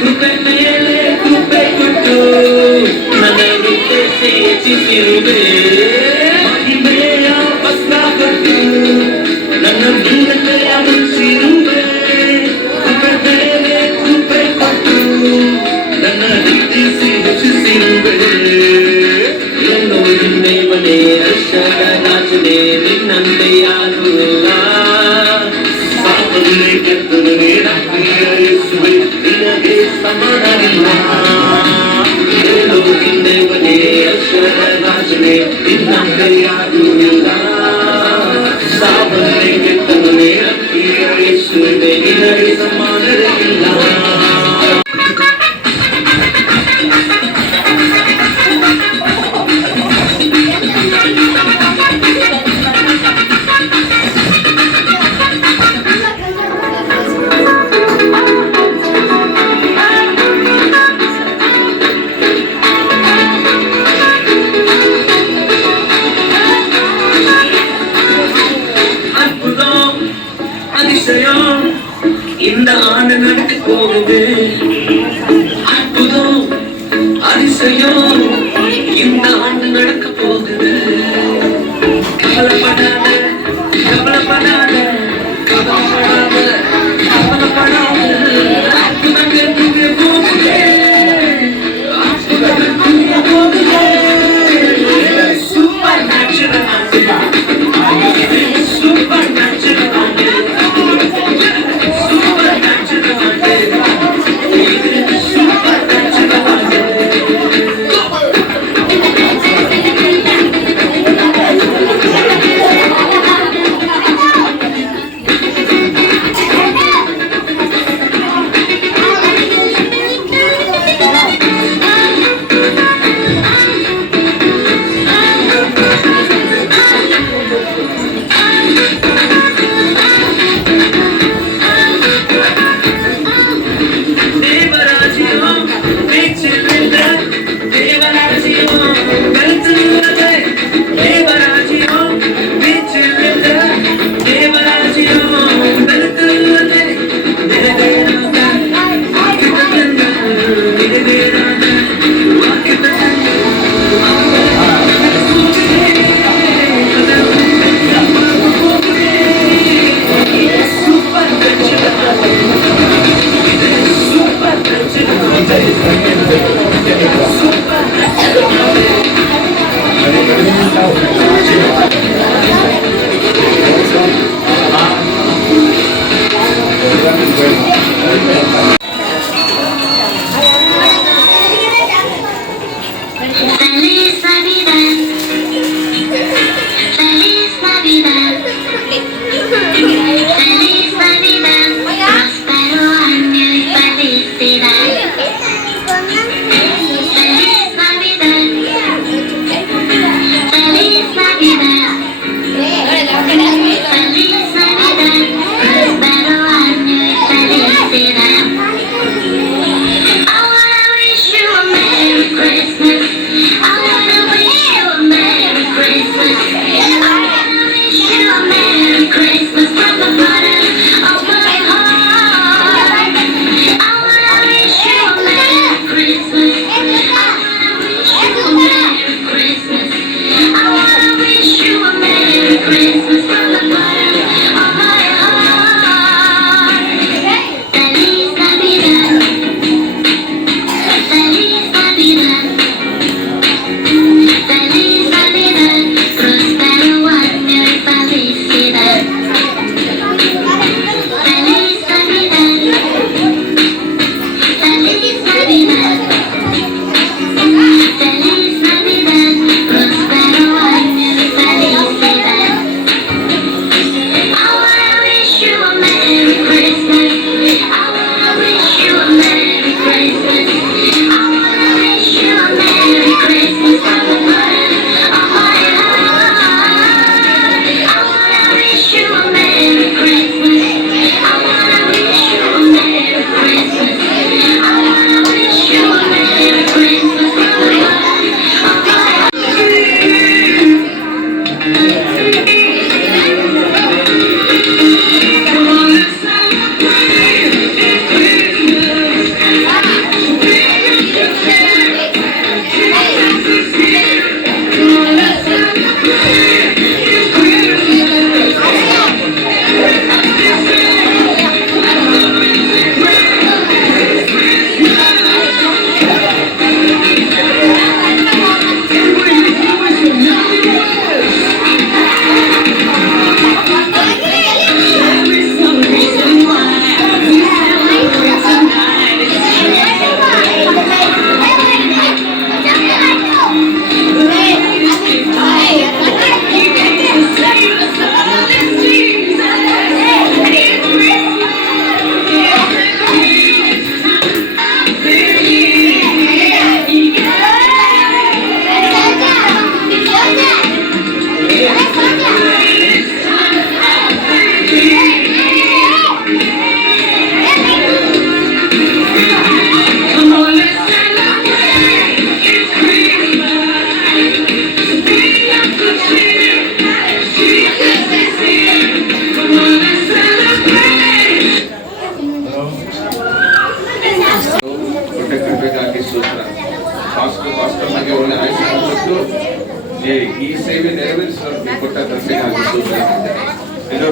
ಕೃಪೆ ಮೇಲೆ ಕೃಪೆ ಕೊಟ್ಟು ನನ್ನ ವೃದ್ಧಿ ಹೆಚ್ಚಿಸಿರುವೆ. ಮಹಿಮೆಯ ವಸ್ತ್ರ ಕೊಟ್ಟು ನನ್ನ ನ್ಯೂನತೆಯ ಮುಚ್ಚಿರುವೆ. ಕೃಪೆ ಮೇಲೆ ಕೃಪೆ ಕೊಟ್ಟು ನನ್ನ ವೃದ್ಧಿಸಿ ಹೆಚ್ಚಿಸಿರುವೆ. ಎಲ್ಲೋ ನಿನ್ನೆವನೇ ಅರ್ಷದ ರಾಜನೇ ನಿನ್ನಂತೆ ಯಾರೂ ಇಲ್ಲ. ಸಾವನ್ನೇ ಗೆದ್ದವನೇ ನಂಬಿಯ ಯೇಸುವೆ ನಿನಗೆ ಸಮಾನರಿಲ್ಲ. ಹೇಳೋ ನಿನ್ನೆವನೇ ಅಕ್ಷರ ರಾಜನೇ ನಿನ್ನಂತೆ ಯಾರೂ ಇಲ್ಲ. ಸಾವನ್ನೇ ಗೆದ್ದವನೇ ನಂಬಿಯ ಯೇಸುವೆ ನಿನಗೆ ಸಮಾನರಿಲ್ಲ. அதிசயம் இந்த ஆண்டு நடக்க போகுது. அற்புதம் அதிசயம் இந்த ஆண்டு நடக்க போகுது. கவலைப்படாத கவலைப்படாத கவலைப்படாத கவலைப்படாத. அற்புதங்கள் தூங்க போகுது. அற்புதங்கள் தூங்க போகுது. சூப்பர் நேச்சுரல் சூப்பர் நேச்சுரல்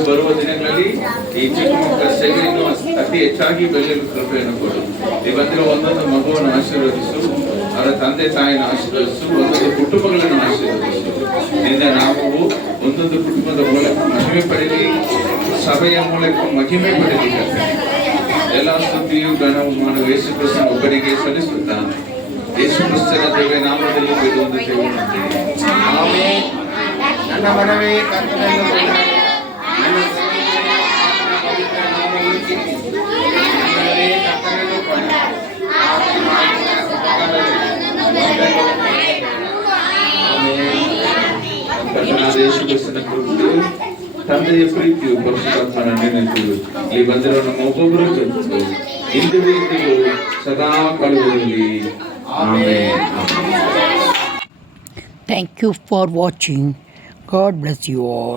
ಬರುವ ದಿನಗಳಲ್ಲಿ ಈ ಚಿಕ್ಕ ಮಕ್ಕಳ ಸೇವೆಯನ್ನು ಅತಿ ಹೆಚ್ಚಾಗಿ ಬೆಳೆಯಲು ಕೃಪೆಯನ್ನು ಕೊಡು. ಈ ಬಂದಿರೋ ಒಂದೊಂದು ಮಗುವನ್ನು ಆಶೀರ್ವದಿಸು, ಅವರ ತಂದೆ ತಾಯಿನ ಆಶೀರ್ವದಿಸು, ಒಂದೊಂದು ಕುಟುಂಬಗಳನ್ನು ಆಶೀರ್ವದಿಸು. ನಿನ್ನ ನಾಮವು ಒಂದೊಂದು ಕುಟುಂಬದ ಮೂಲಕ ಮಹಿಮೆ ಪಡೆಯಲಿ, ಸಭೆಯ ಮೂಲಕ ಮಹಿಮೆ ಪಡೆಯಲಿ. ಎಲ್ಲ ಸ್ತುತಿಯು ಘನವು ಮಾನವ ಯೇಸು ಕ್ರಿಸ್ತನ ಒಬ್ಬರಿಗೆ ಸಲ್ಲಿಸುತ್ತಾ ಯೇಸು ಕ್ರಿಸ್ತನ ದೇವರ ನಾಮದಲ್ಲಿ ಬೇಡುವಂತೆ ಆಮೆನ್. ನನ್ನ ಮನವೇ ಕರ್ತನನ್ನು ಕೊಂಡಾಡು. ನನ್ನ ಸರ್ವಶಕ್ತನಾದ ಪವಿತ್ರ ನಾಮವನ್ನು ಕೀರ್ತಿಸು. ನನ್ನ ಮನವೇ ಕರ್ತನನ್ನು ಕೊಂಡಾಡು. ಆತನು ಮಾಡಿದ ಉಪಕಾರಗಳು ಕರ್ತನಾದ ಯೇಸು ಕ್ರಿಸ್ತನ ಕೃಪೆಯು, ತಂದೆಯ ಪ್ರೀತಿಯು, ಪರಿಶುದ್ಧಾತ್ಮನ ನೆನಪು ಇಲ್ಲಿ ಬಂದಿರೋ ನಮ್ಮ ಒಬ್ಬೊಬ್ಬರ ಜೊತೆ ಇಂದಿಗೂ ಸದಾ ಕಾಲದಲ್ಲಿ. Amen. Thank you for watching. God bless you all.